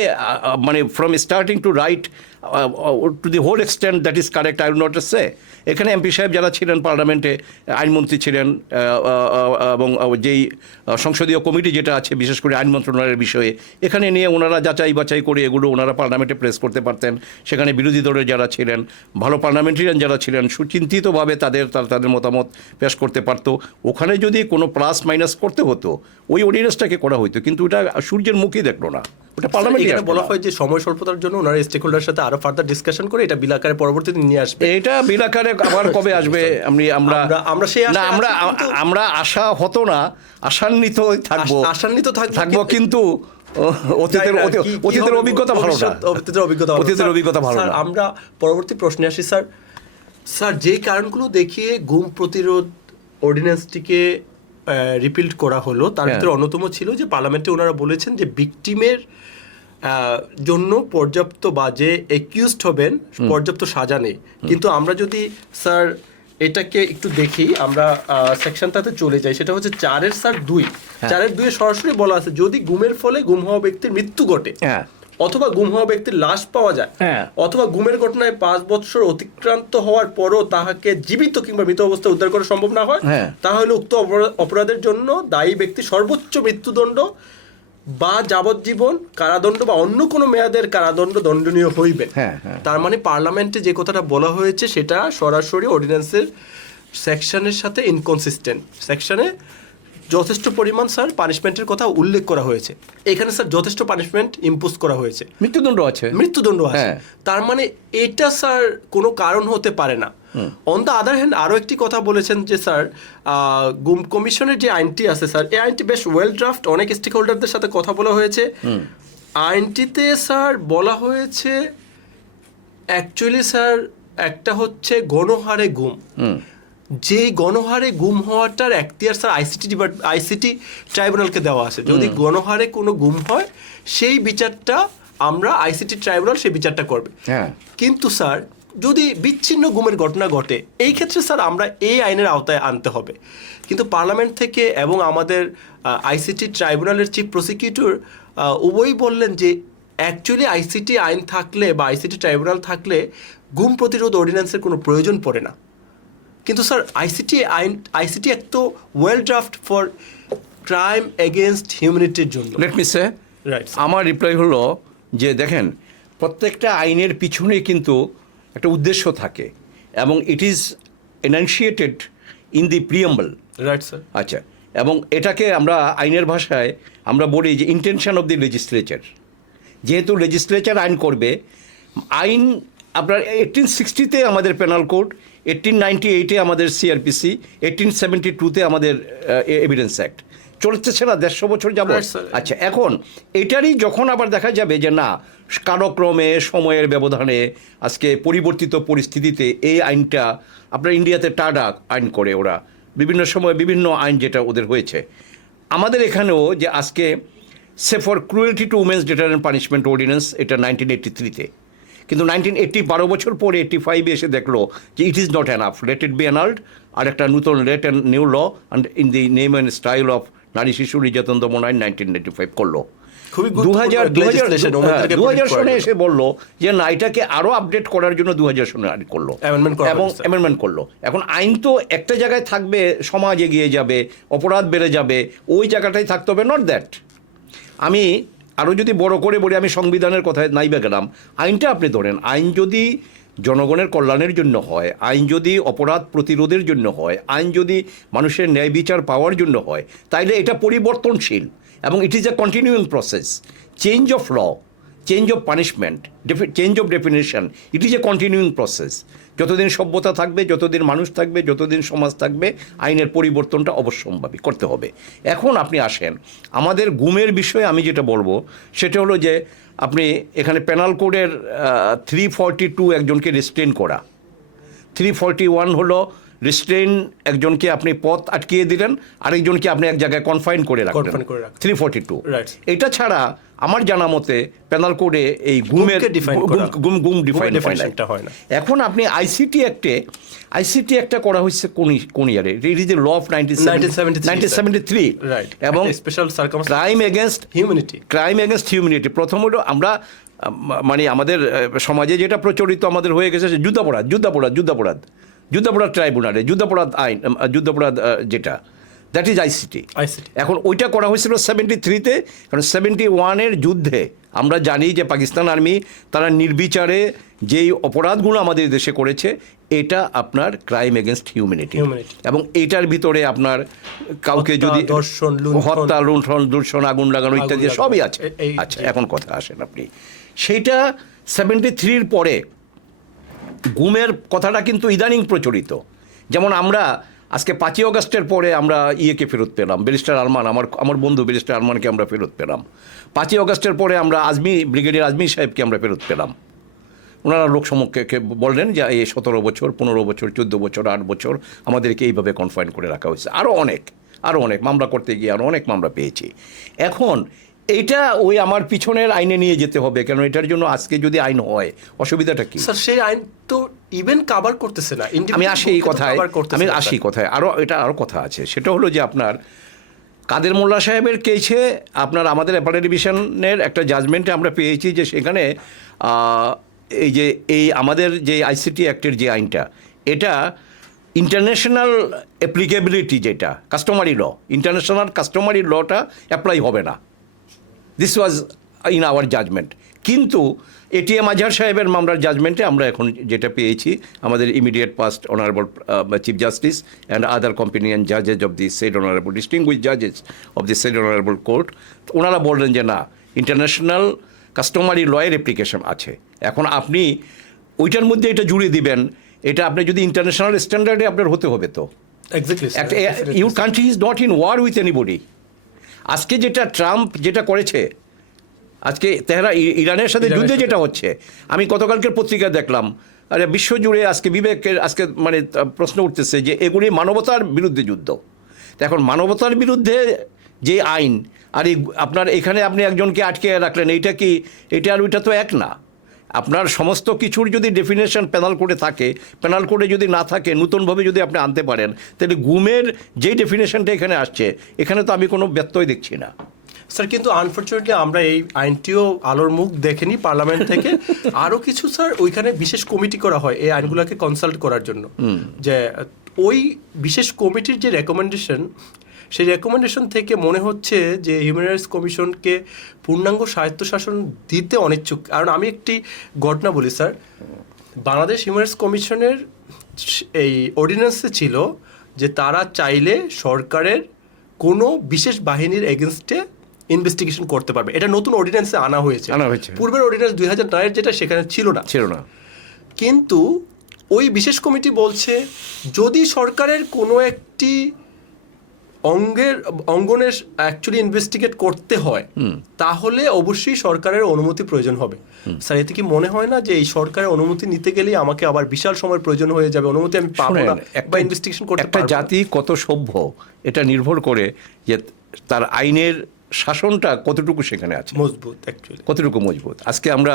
মানে from starting to right to the whole extent that is correct, I will not say. এখানে এমপি সাহেব যারা ছিলেন পার্লামেন্টে, আইনমন্ত্রী ছিলেন, এবং যেই সংসদীয় কমিটি যেটা আছে বিশেষ করে আইন মন্ত্রণালয়ের বিষয়ে, এখানে নিয়ে ওনারা যাচাই বাছাই করে এগুলো ওনারা পার্লামেন্টে প্রেস করতে পারতেন। সেখানে বিরোধী দলের যারা ছিলেন, ভালো পার্লামেন্টারিয়ান যারা ছিলেন, সুচিন্তিতভাবে তাদের মতামত পেশ করতে পারতো। ওখানে যদি কোনো প্লাস মাইনাস করতে হতো ওই অর্ডিনেন্সটাকে করা হতো, কিন্তু ওটা সূর্যের মুখই দেখলো না, ওটা পার্লামেন্টে বলা হয় যে সময় স্বল্পতার জন্য ওনারা স্টেক হোল্ডারের সাথে আরো ফার্দার ডিসকাশন করে এটা বিল আকারে পরবর্তীতে নিয়ে আসবে। এটা বিল আকারে আবার কবে আসবে আমরা আশা হতো না, আশান্বিত থাকবো, কিন্তু অতীতের অভিজ্ঞতা ভালো না, অতীতের অভিজ্ঞতা ভালো না। আমরা পরবর্তী প্রশ্নে আসি স্যার। যে কারণগুলো দেখিয়ে গুম প্রতিরোধ অর্ডিন্যান্সটিকে রিপিল্ড করা হলো তার ভিতরে অন্যতম ছিল যে পার্লামেন্টে ওনারা বলেছেন যে ভিকটিমের জন্য পর্যাপ্ত বা যে একিউজড হবেন পর্যাপ্ত সাজা নেই। কিন্তু আমরা যদি স্যার এটাকে একটু দেখি, আমরা সেকশনটাতে চলে যাই, সেটা হচ্ছে 4(2) সরাসরি বলা আছে যদি গুমের ফলে গুম হওয়া ব্যক্তির মৃত্যু ঘটে, অথবা গুম হওয়া ব্যক্তির লাশ পাওয়া যায়, অথবা গুমের ঘটনায় 5 বছর অতিক্রান্ত হওয়ার পরও তাহাকে জীবিত কিংবা মৃত অবস্থায় উদ্ধার করা সম্ভব না হয়, তাহলে উক্ত অপরাধের জন্য দায়ী ব্যক্তি সর্বোচ্চ মৃত্যুদণ্ড বা যাবজ্জীবন কারাদণ্ড বা অন্য কোনো মেয়াদের কারাদণ্ড দণ্ডনীয় হইবে। তার মানে পার্লামেন্টে যে কথাটা বলা হয়েছে সেটা সরাসরি অর্ডিন্যান্সের সেকশনের সাথে ইনকনসিস্টেন্ট। সেকশনে যথেষ্ট পরিমাণ স্যার পানিশমেন্টের কথা উল্লেখ করা হয়েছে, এখানে স্যার যথেষ্ট পানিশমেন্ট ইম্পোজ করা হয়েছে, মৃত্যুদণ্ড আছে। তার মানে এটা স্যার কোনো কারণ হতে পারে না। অন দ্য আদার হ্যান্ড আরও একটি কথা বলেছেন যে স্যার গুম কমিশনের যে আইনটি আছে স্যার, এই আইনটি বেশ ওয়েল ড্রাফট, অনেক স্টেক হোল্ডারদের সাথে কথা বলা হয়েছে। আইনটিতে স্যার বলা হয়েছে অ্যাকচুয়ালি স্যার একটা হচ্ছে গণহারে গুম, যে গণহারে গুম হওয়াটার এখতিয়ার স্যার আইসিটি ট্রাইব্যুনালকে দেওয়া আছে। যদি গণহারে কোনো গুম হয় সেই বিচারটা আমরা আইসিটি ট্রাইব্যুনাল সেই বিচারটা করবে। কিন্তু স্যার যদি বিচ্ছিন্ন গুমের ঘটনা ঘটে, এই ক্ষেত্রে স্যার আমরা এই আইনের আওতায় আনতে হবে। কিন্তু পার্লামেন্ট থেকে এবং আমাদের আইসিটি ট্রাইব্যুনালের চিফ প্রসিকিউটর উভয়ই বললেন যে অ্যাকচুয়ালি আইসিটি আইন থাকলে বা আইসিটি ট্রাইব্যুনাল থাকলে গুম প্রতিরোধ অর্ডিন্যান্সের কোনো প্রয়োজন পড়ে না। কিন্তু স্যার আইসিটি এক তো well draft for crime against হিউম্যানিটির জন্য। লেট মি সে, আমার রিপ্লাই হলো যে দেখেন, প্রত্যেকটা আইনের পিছনে কিন্তু একটা উদ্দেশ্য থাকে এবং it is enunciated in the preamble, right sir. আচ্ছা, এবং এটাকে আমরা আইনের ভাষায় আমরা বলি যে ইন্টেনশন অফ দি লেজিসলেচার। যেহেতু লেজিসলেচার আইন করবে, আইন আপনার 1860-তে আমাদের পেনাল কোড, 1898-এ আমাদের সিআরপিসি, 1872-তে আমাদের এভিডেন্স অ্যাক্ট চলতেছে না 150 বছর যাব। আচ্ছা, এখন এটারই যখন আবার দেখা যাবে যে না, কালক্রমে সময়ের ব্যবধানে আজকে পরিবর্তিত পরিস্থিতিতে এই আইনটা আপনার ইন্ডিয়াতে টাডা আইন করে ওরা বিভিন্ন সময় বিভিন্ন আইন যেটা ওদের হয়েছে, আমাদের এখানেও যে আজকে say for cruelty to women's deterrent punishment ordinance, এটা 1983-তে। কিন্তু 12 বছর পরে 85 এসে দেখলো যে it is not enough, let it be annulled, আর একটা নতুন let and new law and in the name and style of নারী শিশু নির্যাতন দমন আইন 1995 করলো। খুবই 2000 সনে এসে বললো যে না, এটাকে আরো আপডেট করার জন্য 2000 সনে আইন করলো এবং অ্যামেন্ডমেন্ট করলো। এখন আইন তো একটা জায়গায় থাকবে, সমাজ এগিয়ে যাবে, অপরাধ বেড়ে যাবে, ওই জায়গাটাই থাকতে হবে, নট দ্যাট। আমি আরও যদি বড় করে বলি, আমি সংবিধানের কথায় নাইবা গেলাম, আইনটা আপনি ধরেন, আইন যদি জনগণের কল্যাণের জন্য হয়, আইন যদি অপরাধ প্রতিরোধের জন্য হয়, আইন যদি মানুষের ন্যায় বিচার পাওয়ার জন্য হয়, তাইলে এটা পরিবর্তনশীল এবং it is a continuing process. Change of law, change of punishment, change of definition, it is a continuing process. যতদিন সভ্যতা থাকবে, যতদিন মানুষ থাকবে, যতদিন সমাজ থাকবে, আইনের পরিবর্তনটা অবশ্যম্ভাবী করতে হবে। এখন আপনি আসেন আমাদের গুমের বিষয়ে, আমি যেটা বলবো সেটা হলো যে আপনি এখানে পেনাল কোডের 342 একজনকে রেস্ট্রেন করা, 341 হলো রেস্ট্রেন, একজনকে আপনি পথ আটকিয়ে দিলেন, আরেকজনকে আপনি এক জায়গায় কনফাইন করে রাখলেন, 342। এটা ছাড়া আমার জানা মতে পেনাল কোডে এই গুমের গুম ডিফাইন হয় না। এখন আপনি আইসিটি একটা করা হয়েছে কোন ইয়ারে? It is the law of 1973 এবং স্পেশাল ক্রাইম এগেনস্ট হিউম্যানিটি। প্রথম হলো আমরা মানে আমাদের সমাজে যেটা প্রচলিত আমাদের হয়ে গেছে যুদ্ধাপরাধ ট্রাইব্যুনালে যুদ্ধাপরাধ আইন, যুদ্ধাপরাধ যেটা, দ্যাট ইজ আইসিটি। এখন ওইটা করা হয়েছিল 73-তে, কারণ 71-এর যুদ্ধে আমরা জানি যে পাকিস্তান আর্মি তারা নির্বিচারে যেই অপরাধগুলো আমাদের দেশে করেছে, এটা আপনার ক্রাইম এগেনস্ট হিউম্যানিটি, এবং এইটার ভিতরে আপনার কাউকে যদি হত্যা, লুণ্ঠন, দূষণ, আগুন লাগানো ইত্যাদি সবই আছে। আচ্ছা, এখন কথা আসেন আপনি, সেইটা 73-র পরে গুমের কথাটা কিন্তু ইদানিং প্রচলিত। যেমন আমরা আজকে 5ই অগস্টের পরে আমরা ইয়েকে ফেরত পেলাম, ব্যারিস্টার আরমান, আমার বন্ধু ব্যারিস্টার আরমানকে আমরা ফেরত পেলাম। 5ই অগস্টের পরে আমরা ব্রিগেডিয়ার আজমি সাহেবকে আমরা ফেরত পেলাম। ওনারা লোকসমক্ষে বললেন যে এই 17 বছর, 15 বছর, 14 বছর, 8 বছর আমাদেরকে এইভাবে কনফাইন করে রাখা হয়েছে। আরও অনেক মামলা করতে গিয়ে আরও অনেক মামলা পেয়েছি। এখন এইটা ওই আমার পিছনের আইনে নিয়ে যেতে হবে, কেন এটার জন্য আজকে যদি আইন হয় অসুবিধাটা কি? স্যার, সেই আইন তো ইভেন কভার করতেছে না। আমি আসি কথায় আরও কথা আছে। সেটা হলো যে আপনার কাদের মোল্লা সাহেবের কেসে আপনার আমাদের অ্যাপেলেট ডিভিশনের একটা জাজমেন্টে আমরা পেয়েছি যে সেখানে এই আমাদের যে আইসিটি অ্যাক্টের যে আইনটা, এটা ইন্টারন্যাশনাল অ্যাপ্লিকেবিলিটি, যেটা কাস্টমারি ল, ইন্টারন্যাশনাল কাস্টমারি লটা অ্যাপ্লাই হবে না। This was in our judgment. কিন্তু এটিএম আজহার সাহেবের মামলার জাজমেন্টে আমরা এখন যেটা পেয়েছি, আমাদের immediate past honourable chief justice and other companion জাজেস of the shed honourable distinguished জাজেস of the shed honourable court, ওনারা বললেন যে না, ইন্টারন্যাশনাল কাস্টমারি লয়ের অ্যাপ্লিকেশন আছে। এখন আপনি ওইটার মধ্যে এটা জুড়ে দিবেন, এটা আপনি যদি ইন্টারন্যাশনাল স্ট্যান্ডার্ডে আপনার হতে হবে। তো your country is not in war with anybody. আজকে যেটা ট্রাম্প যেটা করেছে, আজকে ইরানের সাথে যুদ্ধে যেটা হচ্ছে, আমি গতকালকের পত্রিকায় দেখলাম, আরে বিশ্বজুড়ে আজকে বিবেকের মানে প্রশ্ন উঠতেছে যে এগুলি মানবতার বিরুদ্ধে যুদ্ধ। এখন মানবতার বিরুদ্ধে যে আইন, আর আপনার এখানে আপনি একজনকে আটকে রাখলেন, এটা আর ওইটা তো এক না। আপনার সমস্ত কিছুর যদি ডেফিনেশন পেনাল কোডে থাকে, পেনাল কোডে যদি না থাকে, নতুনভাবে যদি আপনি আনতে পারেন, তাহলে গুমের যেই ডেফিনেশনটা এখানে আসছে, এখানে তো আমি কোনো ব্যত্যয় দেখছি না। স্যার, কিন্তু আনফর্চুনেটলি আমরা এই আইনটিও আলোর মুখ দেখেনি পার্লামেন্ট থেকে। আরও কিছু স্যার ওইখানে বিশেষ কমিটি করা হয় এই আইনগুলোকে কনসাল্ট করার জন্য, যে ওই বিশেষ কমিটির যে রেকমেন্ডেশন, সেই রেকমেন্ডেশন থেকে মনে হচ্ছে যে হিউম্যান রাইটস কমিশনকে পূর্ণাঙ্গ স্বায়ত্তশাসন দিতে অনিচ্ছুক। কারণ আমি একটি ঘটনা বলি স্যার, বাংলাদেশ হিউম্যান রাইটস কমিশনের এই অর্ডিন্যান্সে ছিল যে তারা চাইলে সরকারের কোনো বিশেষ বাহিনীর এগেনস্টে ইনভেস্টিগেশন করতে পারবে। এটা নতুন অর্ডিন্যান্সে আনা হয়েছে। পূর্বের অর্ডিন্যান্স 2009-এর যেটা, সেখানে ছিল না। কিন্তু ওই বিশেষ কমিটি বলছে যদি সরকারের কোনো একটি অঙ্গনের অ্যাকচুয়ালি ইনভেস্টিগেট করতে হয়, তাহলে অবশ্যই সরকারের অনুমতি প্রয়োজন হবে। স্যার, এতে কি মনে হয় না যে এই সরকারের অনুমতি নিতে গেলেই আমাকে আবার বিশাল সময় প্রয়োজন হয়ে যাবে, অনুমতি আমি পাবো না বা ইনভেস্টিগেশন করতে পারবো না? একটা জাতি কত সভ্য এটা নির্ভর করে যে তার আইনের শাসনটা কতটুকু সেখানে আছে, মজবুত অ্যাকচুয়ালি। কতটুকু মজবুত। আজকে আমরা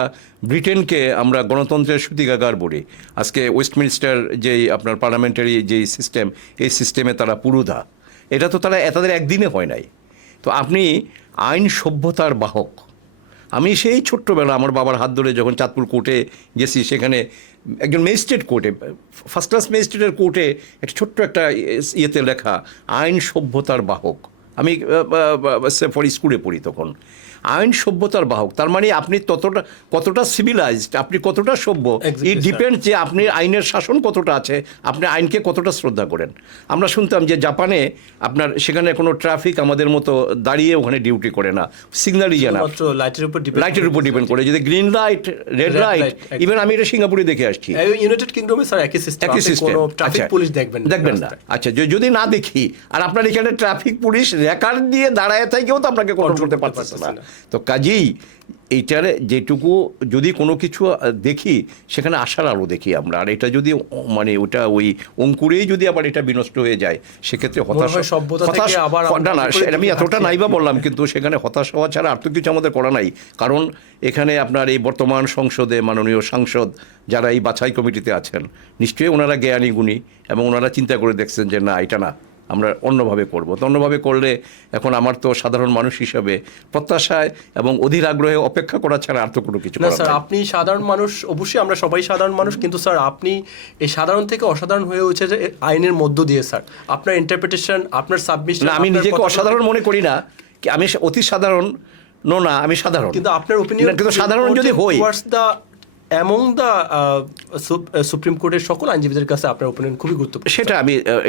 ব্রিটেনকে আমরা গণতন্ত্রের সূতিকাগার বলি, আজকে ওয়েস্টমিনিস্টার যেই আপনার পার্লামেন্টারি যেই সিস্টেম, এই সিস্টেমে তারা পুরোধা। এটা তো তাদের একদিনে হয় নাই। তো আপনি আইন সভ্যতার বাহক। আমি সেই ছোট্টবেলা আমার বাবার হাত ধরে যখন চাঁদপুর কোর্টে গেছি, সেখানে একজন ম্যাজিস্ট্রেট কোর্টে, ফার্স্ট ক্লাস ম্যাজিস্ট্রেটের কোর্টে একটা ছোট্ট একটা ইয়েতে লেখা আইন সভ্যতার বাহক। আমি ফর স্কুলে পড়ি তখন। আইন সভ্যতার বাহক, তার মানে আপনি কতটা সিভিলাইজড, আপনি কতটা সভ্য, Exactly, ইট ডিপেন্ড যে আপনি আইনের শাসন কতটা আছে, আপনি আইনকে কতটা শ্রদ্ধা করেন। আমরা শুনতাম যে জাপানে আপনার সেখানে কোনো ট্রাফিক আমাদের মতো দাঁড়িয়ে ওখানে ডিউটি করে না, সিগন্যালই জানা, মাত্র লাইটের উপর ডিপেন্ড করে। যদি green light, red light, even আমি এটা সিঙ্গাপুরে দেখে আসছি। ইউনাইটেড কিংডমে স্যার একই সিস্টেম, কোনো ট্রাফিক পুলিশ দেখবেন না। আচ্ছা, যদি না দেখি, আর আপনার এখানে ট্রাফিক পুলিশ রেকার্ড দিয়ে দাঁড়ায় থেকেও তো আপনাকে কন্ট্রোল করতে পারতেছে না। তো কাজেই এইটার যেটুকু যদি কোনো কিছু দেখি, সেখানে আশার আলো দেখি আমরা। আর এটা যদি মানে ওটা ওই অঙ্কুরেই যদি আবার এটা বিনষ্ট হয়ে যায়, সেক্ষেত্রে আমি এতটা নাইবা বললাম, কিন্তু সেখানে হতাশ হওয়া ছাড়া আর তো কিছু আমাদের করা নাই। কারণ এখানে আপনার এই বর্তমান সংসদে মাননীয় সাংসদ যারা এই বাছাই কমিটিতে আছেন, নিশ্চয়ই ওনারা জ্ঞানী গুণী এবং ওনারা চিন্তা করে দেখছেন যে না, এটা না, আমরা অন্যভাবে করব। তো অন্যভাবে করলে এখন আমার তো সাধারণ মানুষ হিসাবে প্রত্যাশায় এবং অধীর আগ্রহে অপেক্ষা করা ছাড়া আর তো কোনো কিছু না স্যার। আপনি সাধারণ মানুষ, অবশ্যই আমরা সবাই সাধারণ মানুষ, কিন্তু স্যার আপনি এই সাধারণ থেকে অসাধারণ হয়ে উঠছে যে আইনের মধ্য দিয়ে স্যার। আপনার ইন্টারপ্রিটেশন, আপনার সাবমিশন। না, আমি নিজেকে অসাধারণ মনে করি না, আমি অতি সাধারণ না, আমি সাধারণ। কিন্তু আপনার ওপিনিয়ন, কিন্তু সাধারণ যদি হই, এমং দ্য সুপ্রিম কোর্টের সকল আইনজীবীদের কাছে আপনার ওপিনিয়ন খুবই গুরুত্বপূর্ণ। সেটা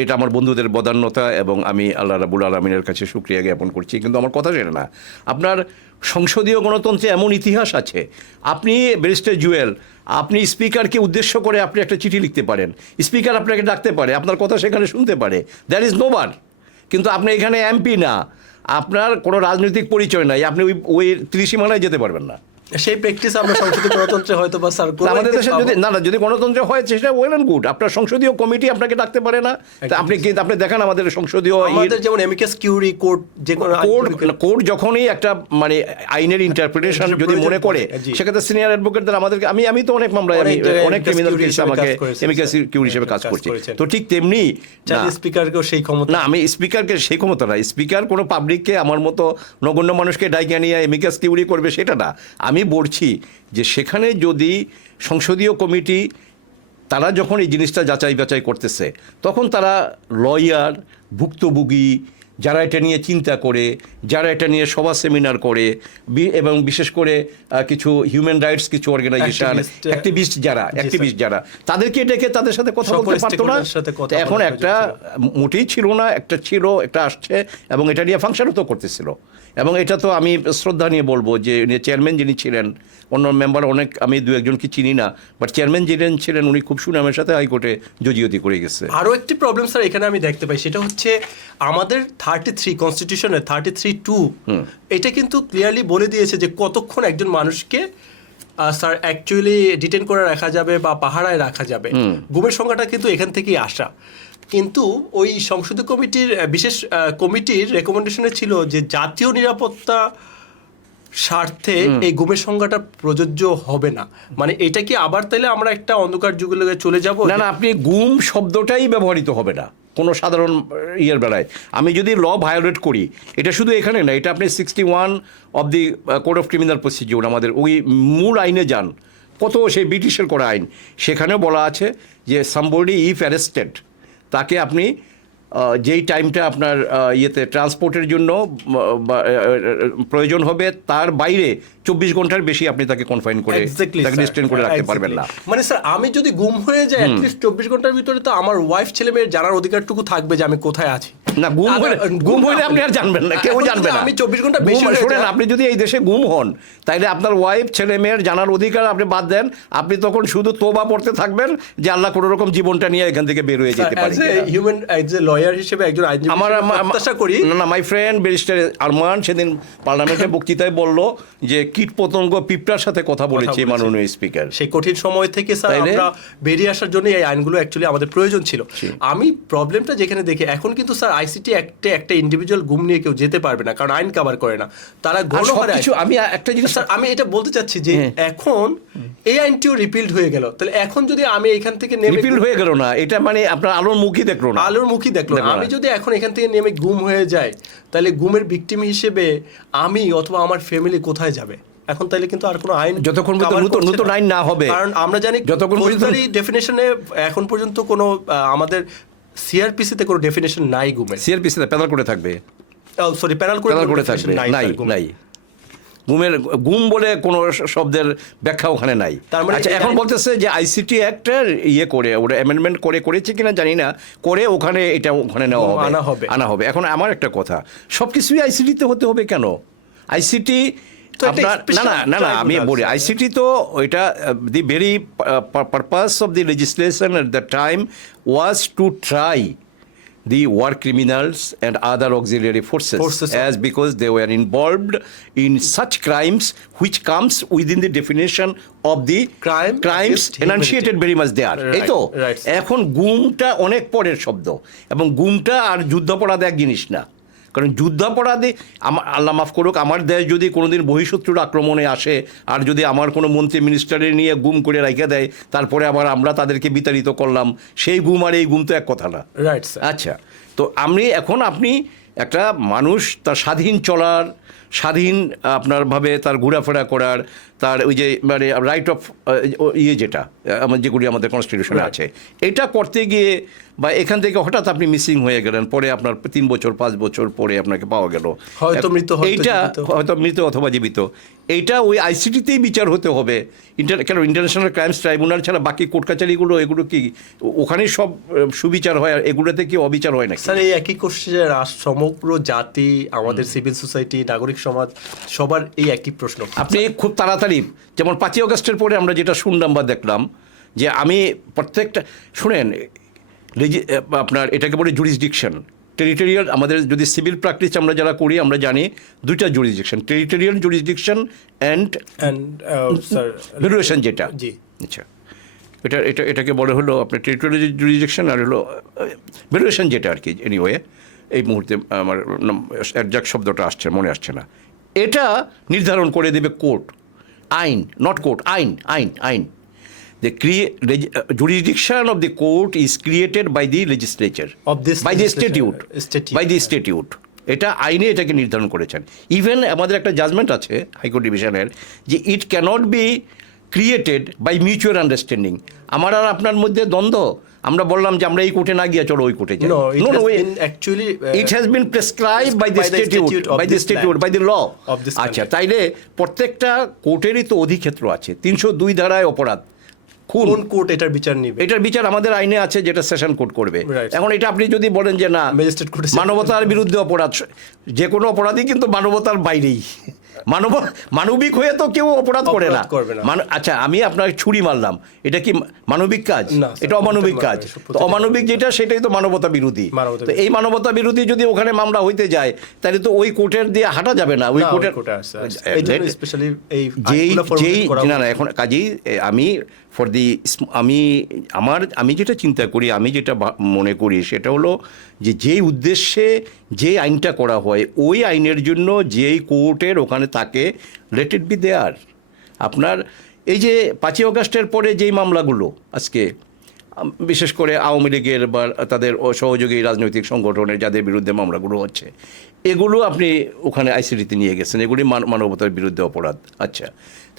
এটা আমার বন্ধুদের বদান্যতা এবং আমি আল্লাহ রাব্বুল আলামিনের কাছে শুকরিয়া জ্ঞাপন করছি। কিন্তু আমার কথা সেটা না। আপনার সংসদীয় গণতন্ত্রে এমন ইতিহাস আছে, আপনি ব্যারিস্টার জুয়েল, আপনি স্পিকারকে উদ্দেশ্য করে আপনি একটা চিঠি লিখতে পারেন, স্পিকার আপনাকে ডাকতে পারে, আপনার কথা সেখানে শুনতে পারে, দ্যার ইজ নো ওয়ান। কিন্তু আপনি এখানে এমপি না, আপনার কোনো রাজনৈতিক পরিচয় নাই, আপনি ওই ত্রিসীমানায় যেতে পারবেন না। সেই প্র্যাকটিস আমরা সংসদীয় গণতন্ত্রে হয়তো বা স্যার আমাদের দেশে যদি গণতন্ত্র হয়, সেটা ওয়েল অ্যান্ড গুড। আপনার সংসদীয় কমিটি আপনাকে ডাকতে পারে না, আপনি দেখান আমাদের সংসদীয় যেমন এমিকাস কিউরি কোর্ট, যে কোর্ট যখনই একটা মানে আইনের ইন্টারপ্রিটেশন যদি মনে করে, সেক্ষেত্রে সিনিয়র অ্যাডভোকেটদের আমাদেরকে, আমি তো অনেক মামলায়, অনেক ক্রিমিনাল কেস আমাকে এমিকাস কিউরি হিসেবে কাজ করছি। তো ঠিক তেমনি স্পিকারকেও সেই ক্ষমতা না, আমি স্পিকারকে সেই ক্ষমতা না। স্পিকার কোনো পাবলিককে, আমার মতো নগণ্য মানুষকে ডাইকে নিয়ে এমিকাস কিউরি করবে সেটা না। আমি বলছি যে সেখানে যদি সংসদীয় কমিটি তারা যখন এই জিনিসটা যাচাই বাছাই করতেছে, তখন তারা লয়ার, ভুক্তভোগী, যারা এটা নিয়ে চিন্তা করে, যারা এটা নিয়ে সভা সেমিনার করে, এবং বিশেষ করে কিছু হিউম্যান রাইটস কিছু অর্গানাইজেশন, অ্যাক্টিভিস্ট যারা তাদেরকে ডেকে তাদের সাথে কথা বলতে পারতো না। এখন একটা মোটেই ছিল না, একটা আসছে এবং এটা নিয়ে ফাংশনও তো করতেছিল। এবং এটা তো আমি শ্রদ্ধা নিয়ে বলবো যে চেয়ারম্যান যিনি ছিলেন, অন্য মেম্বার অনেক আমি দু একজনকে চিনি না, বাট চেয়ারম্যান যিনি ছিলেন উনি খুব সুনামের সাথে হাইকোর্টে জজিয়তি করে গেছে। আরও একটি প্রবলেম স্যার এখানে আমি দেখতে পাই, সেটা হচ্ছে আমাদের 33 কনস্টিটিউশনের 33(2) এটা কিন্তু ক্লিয়ারলি বলে দিয়েছে যে কতক্ষণ একজন মানুষকে স্যার অ্যাকচুয়ালি ডিটেন করে রাখা যাবে বা পাহারায় রাখা যাবে। গুমের সংখ্যাটা কিন্তু এখান থেকেই আসা। কিন্তু ওই সংসদীয় কমিটির বিশেষ কমিটির রেকমেন্ডেশনে ছিল যে জাতীয় নিরাপত্তা স্বার্থে এই গুমের সংখ্যাটা প্রযোজ্য হবে না। মানে এটা কি আবার তাইলে আমরা একটা অন্ধকার যুগে চলে যাব? না, আপনি গুম শব্দটাই ব্যবহৃত হবে না কোনো সাধারণ ইয়ের বেলায়। আমি যদি ল ভায়োলেট করি, এটা শুধু এখানে না, এটা আপনি 61 of the code of criminal procedure, আমাদের ওই মূল আইনে যান, কত সেই ব্রিটিশের করা আইন, সেখানেও বলা আছে যে সামবডি ইফ অ্যারেস্টেড, তাকে আপনি যেই টাইমটা আপনার ইয়েতে ট্রান্সপোর্টের জন্য প্রয়োজন হবে, তার বাইরে 24 ঘন্টার বেশি আপনি তাকে কনফাইন করে, তাকে রিস্ট্রেইন করে রাখতে পারবেন না। মানে স্যার আমি যদি গুম হয়ে যাই, অ্যাটলিস্ট 24 ঘন্টার ভিতরে তো আমার ওয়াইফ, ছেলে মেয়ের জানার অধিকারটুকু থাকবে যে আমি কোথায় আছি। না, গুম হলে আপনি আর জানবেন না, কেউ জানবে না। আমি 24 ঘন্টা বেশি শোনেন, আপনি যদি এই দেশে গুম হন, তাইলে আপনার ওয়াইফ, ছেলে মেয়ের জানার অধিকার আপনি বাদ দেন, আপনি তখন শুধু তোবা পড়তে থাকবেন যে আল্লাহ কোনো রকম জীবনটা নিয়ে এখান থেকে বের হয়ে যেতে পারে। হিউম্যান লয়ার হিসেবে একজন আইনজীবী আমার আশা করি না, মাই ফ্রেন্ড ব্যারিস্টার আরমান সেদিন পার্লামেন্টে বক্তৃতায় বলল যে কীট পতঙ্গ পিঁপড়ার সাথে কথা বলেছে মাননীয় স্পিকার। সেই কঠিন সময় থেকে স্যার আমরা বেরিয়ে আসার জন্য এই আইনগুলো অ্যাকচুয়ালি আমাদের প্রয়োজন ছিল। আমি প্রবলেমটা যেখানে দেখি, এখন কিন্তু স্যার আইসিটি অ্যাক্টে একটা ইন্ডিভিজুয়াল গুম নিয়ে কেউ যেতে পারবে না, কারণ আইন কভার করে না। তারা গণহারে কিছু আমি একটা জিনিস স্যার আমি এটা বলতে চাচ্ছি যে এখন এই আইনটিও রিপিল্ড হয়ে গেল, তাহলে এখন যদি আমি এখান থেকে নেমে রিপিল হয়ে গেল না, এটা মানে আপনার আলোর মুখই দেখলো না, আলোর মুখই দেখলো না। আমি যদি এখন এখান থেকে নেমে গুম হয়ে যাই, তাহলে গুমের ভিকটিম হিসেবে আমি অথবা আমার ফ্যামিলি কোথায় যাবে? এখন তাইলে কিন্তু আর কোনো আইন যতক্ষণ পর্যন্ত নতুন আইন না হবে, কারণ আমরা জানি যতক্ষণ ফৌজদারি ডেফিনেশনে এখন পর্যন্ত কোনো আমাদের সিআরপিসিতে কোনো ডেফিনেশন নাই গুমের। সিআরপিসিতে পেনাল করে থাকবে, সরি পেনাল করে থাকবে, নাই গুম বলে কোনো শব্দের ব্যাখ্যা ওখানে নাই। তার মানে আচ্ছা, এখন বলতেছে যে আইসিটি অ্যাক্টের ইয়ে করে ওরা অ্যামেন্ডমেন্ট করেছে কিনা জানি না, করে ওখানে এটা ওখানে নেওয়া আনা হবে। এখন আমার একটা কথা, সবকিছুই আইসিটিতে হতে হবে কেন? আইসিটি আপনার না আমি বলি, আইসিটি তো ওইটা the very purpose of the legislation at the time was to try the war criminals and other auxiliary forces as because they were involved in such crimes which comes within the definition of the crimes enunciated very much there. এই তো এখন গুমটা অনেক পরের শব্দ, এবং গুমটা আর যুদ্ধাপরাধ এক জিনিস না। কারণ যুদ্ধাপরাধে আল্লাহ মাফ করুক, আমার দেশ যদি কোনোদিন বহিঃশত্রুর আক্রমণে আসে আর যদি আমার কোনো মন্ত্রী মিনিস্টারের নিয়ে গুম করে রেখে দেয়, তারপরে আবার আমরা তাদেরকে বিতাড়িত করলাম, সেই গুম আর এই গুম তো এক কথা না। আচ্ছা, তো আপনি একটা মানুষ তার স্বাধীন চলার, স্বাধীন আপনারভাবে তার ঘোরাফেরা করার, তার ওই যে মানে রাইট অফ যেটা যেগুলি আমাদের কনস্টিটিউশনে আছে, এটা করতে গিয়ে বা এখান থেকে হঠাৎ আপনি মিসিং হয়ে গেলেন, পরে আপনার 3 বছর 5 বছর পরে আপনাকে পাওয়া গেল, এইটা হয়তো মৃত অথবা জীবিত, এইটা ওই আইসিটিতেই বিচার হতে হবে। কেন ইন্টারন্যাশনাল ক্রাইমস ট্রাইব্যুনাল ছাড়া বাকি কোর্ট কাছারিগুলো এগুলো কি ওখানেই সব সুবিচার হয়, আর এগুলোতে কি অবিচার হয় না? স্যার এই একই কোশ্চেন সমগ্র জাতি, আমাদের সিভিল সোসাইটি, নাগরিক সমাজ সবার এই একই প্রশ্ন। আপনি খুব তাড়াতাড়ি, যেমন 5ই অগস্টের পরে আমরা যেটা শুনলাম বা দেখলাম, যে আমি প্রত্যেকটা শুনেন আপনার এটাকে বলে জুরিসডিকশন, টেরিটোরিয়াল। আমাদের যদি সিভিল প্র্যাকটিস আমরা যারা করি আমরা জানি দুইটা jurisdiction, territorial jurisdiction and valuation যেটা। আচ্ছা, এটাকে বলে হলো আপনার টেরিটোরিয়াল জুরিসডিকশন, আর হলো ভ্যালুয়েশন যেটা আর কি। এনিওয়ে এই মুহূর্তে আমার একজাক্ট শব্দটা মনে আসছে না। এটা নির্ধারণ করে দেবে কোর্ট, আইন, নট কোর্ট, আইন। The jurisdiction of the court is created by the legislature, by the statute. এটা আইনে এটাকে নির্ধারণ করেছেন। ইভেন আমাদের একটা জাজমেন্ট আছে হাইকোর্ট ডিভিশনের, যে it cannot be created by mutual understanding. আমার আর আপনার মধ্যে দ্বন্দ্ব, আমরা বললাম যে আমরা এই কোর্টে না গিয়ে চলো ওই কোর্টে যাই। It has been prescribed by the statute, by the law. আচ্ছা, তাইলে প্রত্যেকটা কোর্টেরই তো অধিক্ষেত্র আছে। 302 ধারায় অপরাধ, কোন কোর্ট এটার বিচার নিবে? এটার বিচার আমাদের আইনে আছে, যেটা সেশন কোর্ট করবে। এখন এটা আপনি যদি বলেন যে না মানবতার বিরুদ্ধে অপরাধ, যে কোনো অপরাধই কিন্তু মানবতার বাইরেই, মানবিক হয়ে তো কেউ অপরাধ করে না। আচ্ছা, আমি আপনাকে ছুরি মারলাম, এটা কি মানবিক কাজ? এটা অমানবিক কাজ। তো অমানবিক যেটা সেটাই তো মানবতা বিরোধী। তো এই মানবতা বিরোধী যদি ওখানে মামলা হইতে যায়, তাহলে তো ওই কোর্টের দিয়ে হাঁটা যাবে না। ওই কোর্টের না এখন কাজেই আমি যেটা চিন্তা করি, আমি যেটা মনে করি, সেটা হলো যে যেই উদ্দেশ্যে যে আইনটা করা হয়, ওই আইনের জন্য যেই কোর্টের ওখানে তাকে লেট ইট বি দেয়ার। আপনার এই যে 5ই অগস্টের পরে যেই মামলাগুলো আজকে বিশেষ করে আওয়ামী লীগের বা তাদের সহযোগী রাজনৈতিক সংগঠনের যাদের বিরুদ্ধে মামলাগুলো হচ্ছে, এগুলো আপনি ওখানে আইসিটিতে নিয়ে গেছেন, এগুলি মানবতার বিরুদ্ধে অপরাধ। আচ্ছা,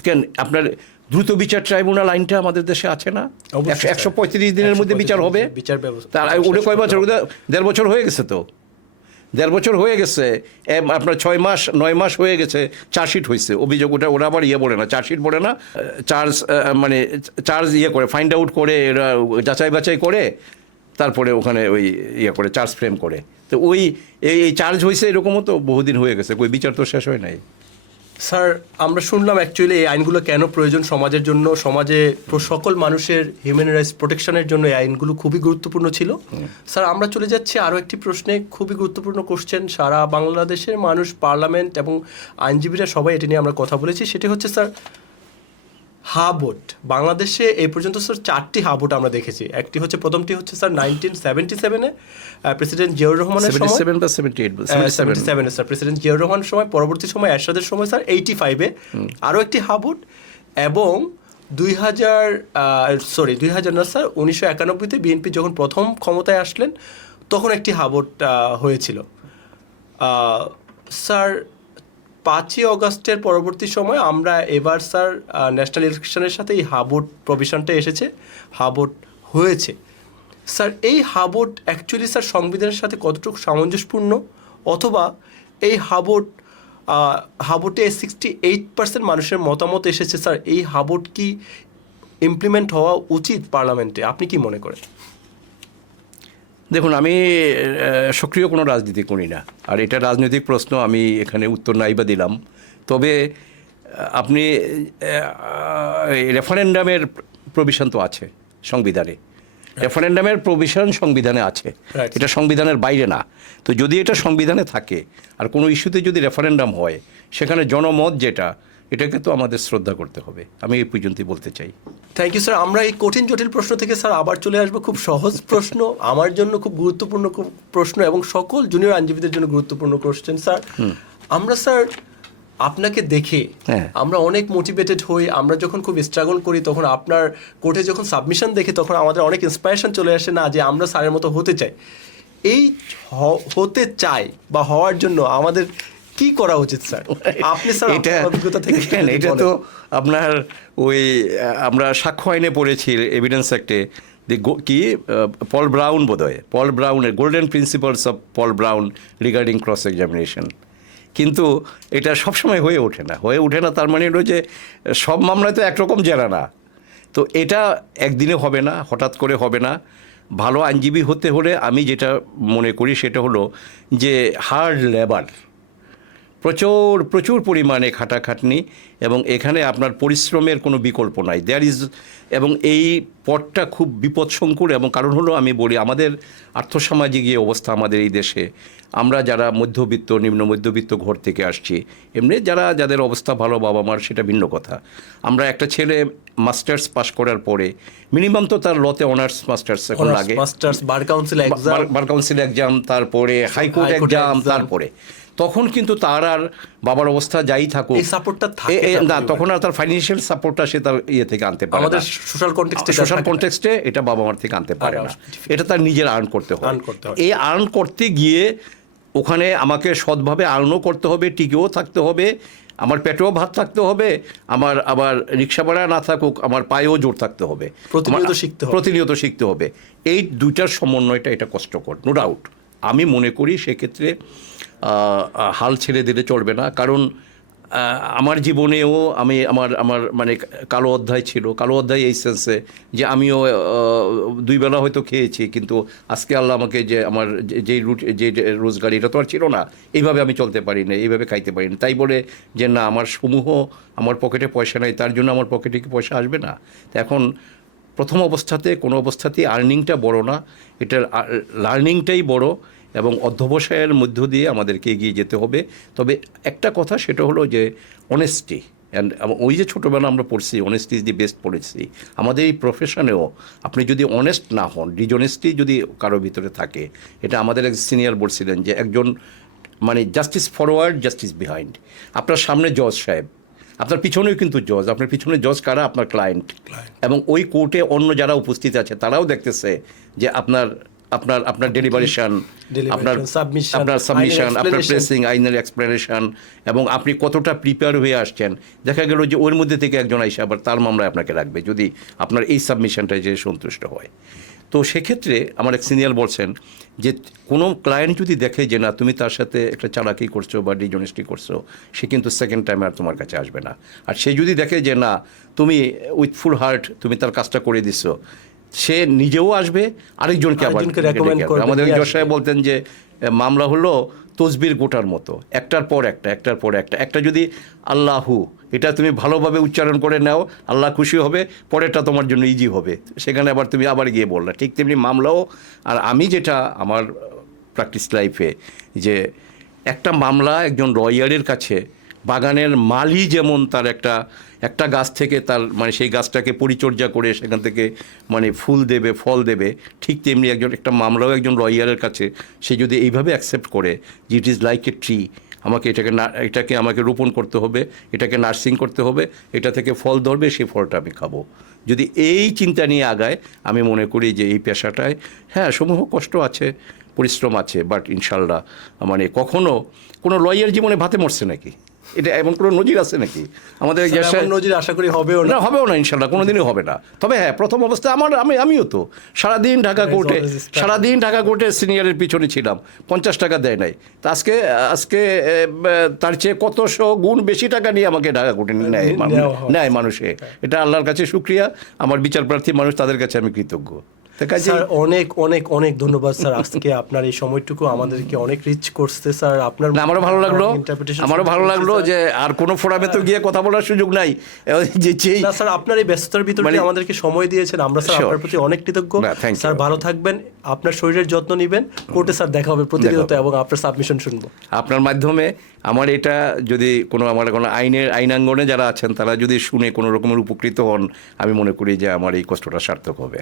কেন আপনার দ্রুত বিচার ট্রাইব্যুনাল আইনটা আমাদের দেশে আছে না? 135 দিনের মধ্যে বিচার হবে। তার ওটা কয় বছর? 1.5 বছর হয়ে গেছে তো, 1.5 বছর হয়ে গেছে। আপনার 9 মাস হয়ে গেছে, চার্জশিট হয়েছে, অভিযোগ ওরা আবার বলে না, চার্জশিট বলে না, চার্জ করে ফাইন্ড আউট করে, এরা যাচাই বাছাই করে, তারপরে ওখানে ওই করে চার্জ ফ্রেম করে। তো ওই এই চার্জ হয়েছে, এরকমও তো বহুদিন হয়ে গেছে, ওই বিচার তো শেষ হয় নাই। স্যার আমরা শুনলাম অ্যাকচুয়ালি এই আইনগুলো কেন প্রয়োজন সমাজের জন্য, সমাজে সকল মানুষের হিউম্যান রাইটস প্রোটেকশনের জন্য এই আইনগুলো খুবই গুরুত্বপূর্ণ ছিল। স্যার আমরা চলে যাচ্ছি আরও একটি প্রশ্নে, খুবই গুরুত্বপূর্ণ কোশ্চেন, সারা বাংলাদেশের মানুষ, পার্লামেন্ট এবং আইনজীবীরা সবাই এটি নিয়ে আমরা কথা বলেছি। সেটি হচ্ছে স্যার হাবোট বাংলাদেশে এই পর্যন্ত স্যার 4টি হাবোট আমরা দেখেছি। একটি হচ্ছে, প্রথমটি হচ্ছে স্যার 1977-এ প্রেসিডেন্ট জিয়াউর রহমানের সময়, 77 বা 78 77 স্যার প্রেসিডেন্ট জিয়াউর রহমানের সময়, পরবর্তী সময় এরশাদের সময় স্যার 85-এ আরও একটি হাবোট, এবং 2000 না স্যার 1991-তে বিএনপি যখন প্রথম ক্ষমতায় আসলেন তখন একটি হাবোট হয়েছিল। স্যার 5ই অগাস্টের পরবর্তী সময় আমরা এবার স্যার ন্যাশনাল ইলেকশনের সাথে এই হাবোট প্রভিশনটা এসেছে, হাবোট হয়েছে। স্যার এই হাবোট অ্যাকচুয়ালি স্যার সংবিধানের সাথে কতটুকু সামঞ্জস্যপূর্ণ, অথবা এই হাবোটে 68% মানুষের মতামত এসেছে স্যার, এই হাবোট কি ইমপ্লিমেন্ট হওয়া উচিত পার্লামেন্টে, আপনি কি মনে করেন? দেখুন, আমি সক্রিয় কোনো রাজনীতি করি না, আর এটা রাজনৈতিক প্রশ্ন, আমি এখানে উত্তর নাই বা দিলাম। তবে আপনি রেফারেন্ডামের প্রভিশন তো আছে সংবিধানে, রেফারেন্ডামের প্রভিশন সংবিধানে আছে, এটা সংবিধানের বাইরে না। তো যদি এটা সংবিধানে থাকে আর কোনো ইস্যুতে যদি রেফারেন্ডাম হয়, সেখানে জনমত যেটা, এটাকে তো আমাদের শ্রদ্ধা করতে হবে, আমি এই পর্যন্তই বলতে চাই। Thank you sir. আমরা এই কঠিন জটিল প্রশ্ন থেকে স্যার আবার চলে আসবো খুব সহজ প্রশ্ন, আমার জন্য খুব গুরুত্বপূর্ণ প্রশ্ন এবং সকল জুনিয়র আইনজীবীদের জন্য গুরুত্বপূর্ণ কোশ্চেন। স্যার আমরা স্যার আপনাকে দেখে আমরা অনেক মোটিভেটেড হই, আমরা যখন খুব স্ট্রাগল করি তখন আপনার কোর্টে যখন সাবমিশন দেখি তখন আমাদের অনেক ইন্সপায়ারেশন চলে আসে, না যে আমরা স্যারের মতো হতে চাই। এই হতে চাই বা হওয়ার জন্য আমাদের কি করা উচিত স্যার? আপনি স্যার অভিজ্ঞতা থেকে এটা তো আপনার ওই আমরা সাক্ষ্য আইনে পড়েছি, এভিডেন্স অ্যাক্টে, কি পল ব্রাউন বোধহয়, পল ব্রাউনের golden principles of Paul Brown regarding cross examination. কিন্তু এটা সবসময় হয়ে ওঠে না, তার মানে হলো যে সব মামলায় তো একরকম জেরা না। তো এটা একদিনে হবে না, হঠাৎ করে হবে না। ভালো আইনজীবী হতে হলে আমি যেটা মনে করি সেটা হলো যে হার্ড লেবার, প্রচুর পরিমাণে খাটাখাটনি, এবং এখানে আপনার পরিশ্রমের কোনো বিকল্প নাই, এবং এই পথটা খুব বিপদসংকুল। এবং কারণ হলো, আমি বলি, আমাদের আর্থসামাজিক যে অবস্থা আমাদের এই দেশে, আমরা যারা মধ্যবিত্ত, নিম্ন মধ্যবিত্ত ঘর থেকে আসছি, এমনি যাদের অবস্থা ভালো বাবা মার, সেটা ভিন্ন কথা। আমরা একটা ছেলে মাস্টার্স পাস করার পরে মিনিমাম তো তার লতে অনার্স মাস্টার্স এখন লাগে, বার কাউন্সিল এক্সাম, তারপরে হাইকোর্ট এক্সাম, তারপরে তখন কিন্তু তার আর বাবার অবস্থা যাই থাকুক, এই সাপোর্টটা থাকে না, তখন আর তার ফাইন্যান্সিয়াল সাপোর্টটা সে তার থেকে আনতে পারে না, সোশ্যাল কনটেক্সটে এটা বাবা মার থেকে আনতে পারে না, এটা তার নিজের আর্ন করতে হয়। এই আর্ন করতে গিয়ে ওখানে আমাকে সৎভাবে আর্নও করতে হবে, টিকেও থাকতে হবে, আমার পেটেও ভাত থাকতে হবে, আমার আবার রিক্সা ভাড়া না থাকুক, আমার পায়েও জোর থাকতে হবে, প্রতিনিয়ত শিখতে হবে। এই দুইটার সমন্বয়টা এটা কষ্টকর, নো ডাউট। আমি মনে করি সেক্ষেত্রে হাল ছেড়ে দিলে চলবে না, কারণ আমার জীবনেও আমার মানে কালো অধ্যায় ছিল, কালো অধ্যায় এই সেন্সে যে আমিও 2 বেলা হয়তো খেয়েছি, কিন্তু আজকে আল্লাহ আমাকে যে আমার যে রোজগার, এটা তো আর ছিল না, এইভাবে আমি চলতে পারি না, এইভাবে খাইতে পারি না, তাই বলে যে না আমার সমূহ আমার পকেটে পয়সা নেই, তার জন্য আমার পকেটে কি পয়সা আসবে না? তো এখন প্রথম অবস্থাতে কোনো অবস্থাতেই আর্নিংটা বড় না, এটার লার্নিংটাই বড়, এবং অধ্যবসায়ের মধ্য দিয়ে আমাদেরকে এগিয়ে যেতে হবে। তবে একটা কথা, সেটা হলো যে অনেস্টি, অ্যান্ড ওই যে ছোটোবেলা আমরা পড়ছি honesty is the best policy, আমাদের এই প্রফেশনেও আপনি যদি অনেস্ট না হন, ডিজনেস্টি যদি কারো ভিতরে থাকে, এটা আমাদের এক সিনিয়র বলছিলেন যে একজন মানে জাস্টিস ফরওয়ার্ড, জাস্টিস বিহাইন্ড। আপনার সামনে জজ সাহেব, আপনার পিছনেও কিন্তু জজ, আপনার পিছনে জজ কারা? আপনার ক্লায়েন্ট। এবং ওই কোর্টে অন্য যারা উপস্থিত আছে তারাও দেখতেছে যে আপনার ডেলিভারেশন, আপনার সাবমিশন, আপনার প্রেসিং, আইনের এক্সপ্লেনেশন, এবং আপনি কতটা প্রিপেয়ার হয়ে আসছেন। দেখা গেল যে ওর মধ্যে থেকে একজন আইসা আবার তার মামলায় আপনাকে রাখবে যদি আপনার এই সাবমিশনটায় যে সন্তুষ্ট হয়। তো সেক্ষেত্রে আমার এক সিনিয়র বলছেন যে কোনো ক্লায়েন্ট যদি দেখে যে না তুমি তার সাথে একটা চালাকি করছো বা ডিজনেস্টি করছো, সে কিন্তু সেকেন্ড টাইম আর তোমার কাছে আসবে না। আর সে যদি দেখে যে না তুমি উইথ ফুল হার্ট তুমি তার কাজটা করে দিছো, সে নিজেও আসবে, আরেকজনকে আবার। আমাদের জজ সাহেব বলতেন যে মামলা হলো তসবির গোটার মতো, একটার পর একটা যদি আল্লাহু এটা তুমি ভালোভাবে উচ্চারণ করে নাও, আল্লাহ খুশি হবে, পরেরটা তোমার জন্য ইজি হবে, সেখানে আবার তুমি আবার গিয়ে বললা। ঠিক তেমনি মামলাও। আর আমি যেটা আমার প্র্যাকটিস লাইফে, যে একটা মামলা একজন লয়ারের কাছে বাগানের মালি যেমন তার একটা একটা গাছ থেকে তার মানে সেই গাছটাকে পরিচর্যা করে সেখান থেকে মানে ফুল দেবে, ফল দেবে, ঠিক তেমনি একটা মামলাও একজন লয়ারের কাছে সে যদি এইভাবে অ্যাকসেপ্ট করে যে it is like a tree, আমাকে এটাকে আমাকে রোপণ করতে হবে, এটাকে নার্সিং করতে হবে, এটা থেকে ফল ধরবে, সেই ফলটা আমি খাবো। যদি এই চিন্তা নিয়ে আগায়, আমি মনে করি যে এই পেশাটায় হ্যাঁ সমূহ কষ্ট আছে, পরিশ্রম আছে, বাট ইনশাল্লাহ মানে কখনো কোনো লয়ার জীবনে ভাতে মরছে নাকি? এটা এমন কোনো নজির আছে নাকি আমাদের স্যার, দেশে? এমন নজির আশা করি হবেও না। হবেও না ইনশাল্লাহ, কোনোদিনই হবে না। তবে হ্যাঁ, প্রথম অবস্থায় আমিও তো সারাদিন ঢাকা কোর্টে সিনিয়রের পিছনে ছিলাম, 50 টাকা দেয় নাই। তা আজকে তার চেয়ে কতশো গুণ বেশি টাকা নিয়ে আমাকে ঢাকা কোর্টে নেয় মানুষে। এটা আল্লাহর কাছে শুকরিয়া, আমার বিচার প্রার্থী মানুষ, তাদের কাছে আমি কৃতজ্ঞ। স্যার অনেক অনেক অনেক ধন্যবাদ স্যার, আজকে আপনার এই সময়টুকু আমাদেরকে অনেক রিচ করছে স্যার। আপনার আমারও ভালো লাগলো যে আর কোনো ফোরামে তো গিয়ে কথা বলার সুযোগ নাই না স্যার, আপনার এই ব্যস্ততার ভিতরে আমাদেরকে সময় দিয়েছেন, আমরা স্যার আপনার প্রতি অনেক কৃতজ্ঞ। স্যার ভালো থাকবেন, আপনার শরীরের যত্ন নেবেন, কোর্টে স্যার দেখা হবে প্রতিনিয়ত এবং আপনার সাবমিশন শুনবো আপনার মাধ্যমে। আমার এটা যদি কোনো আইনাঙ্গনে যারা আছেন তারা যদি শুনে কোনো রকমের উপকৃত হন, আমি মনে করি যে আমার এই কষ্টটা সার্থক হবে।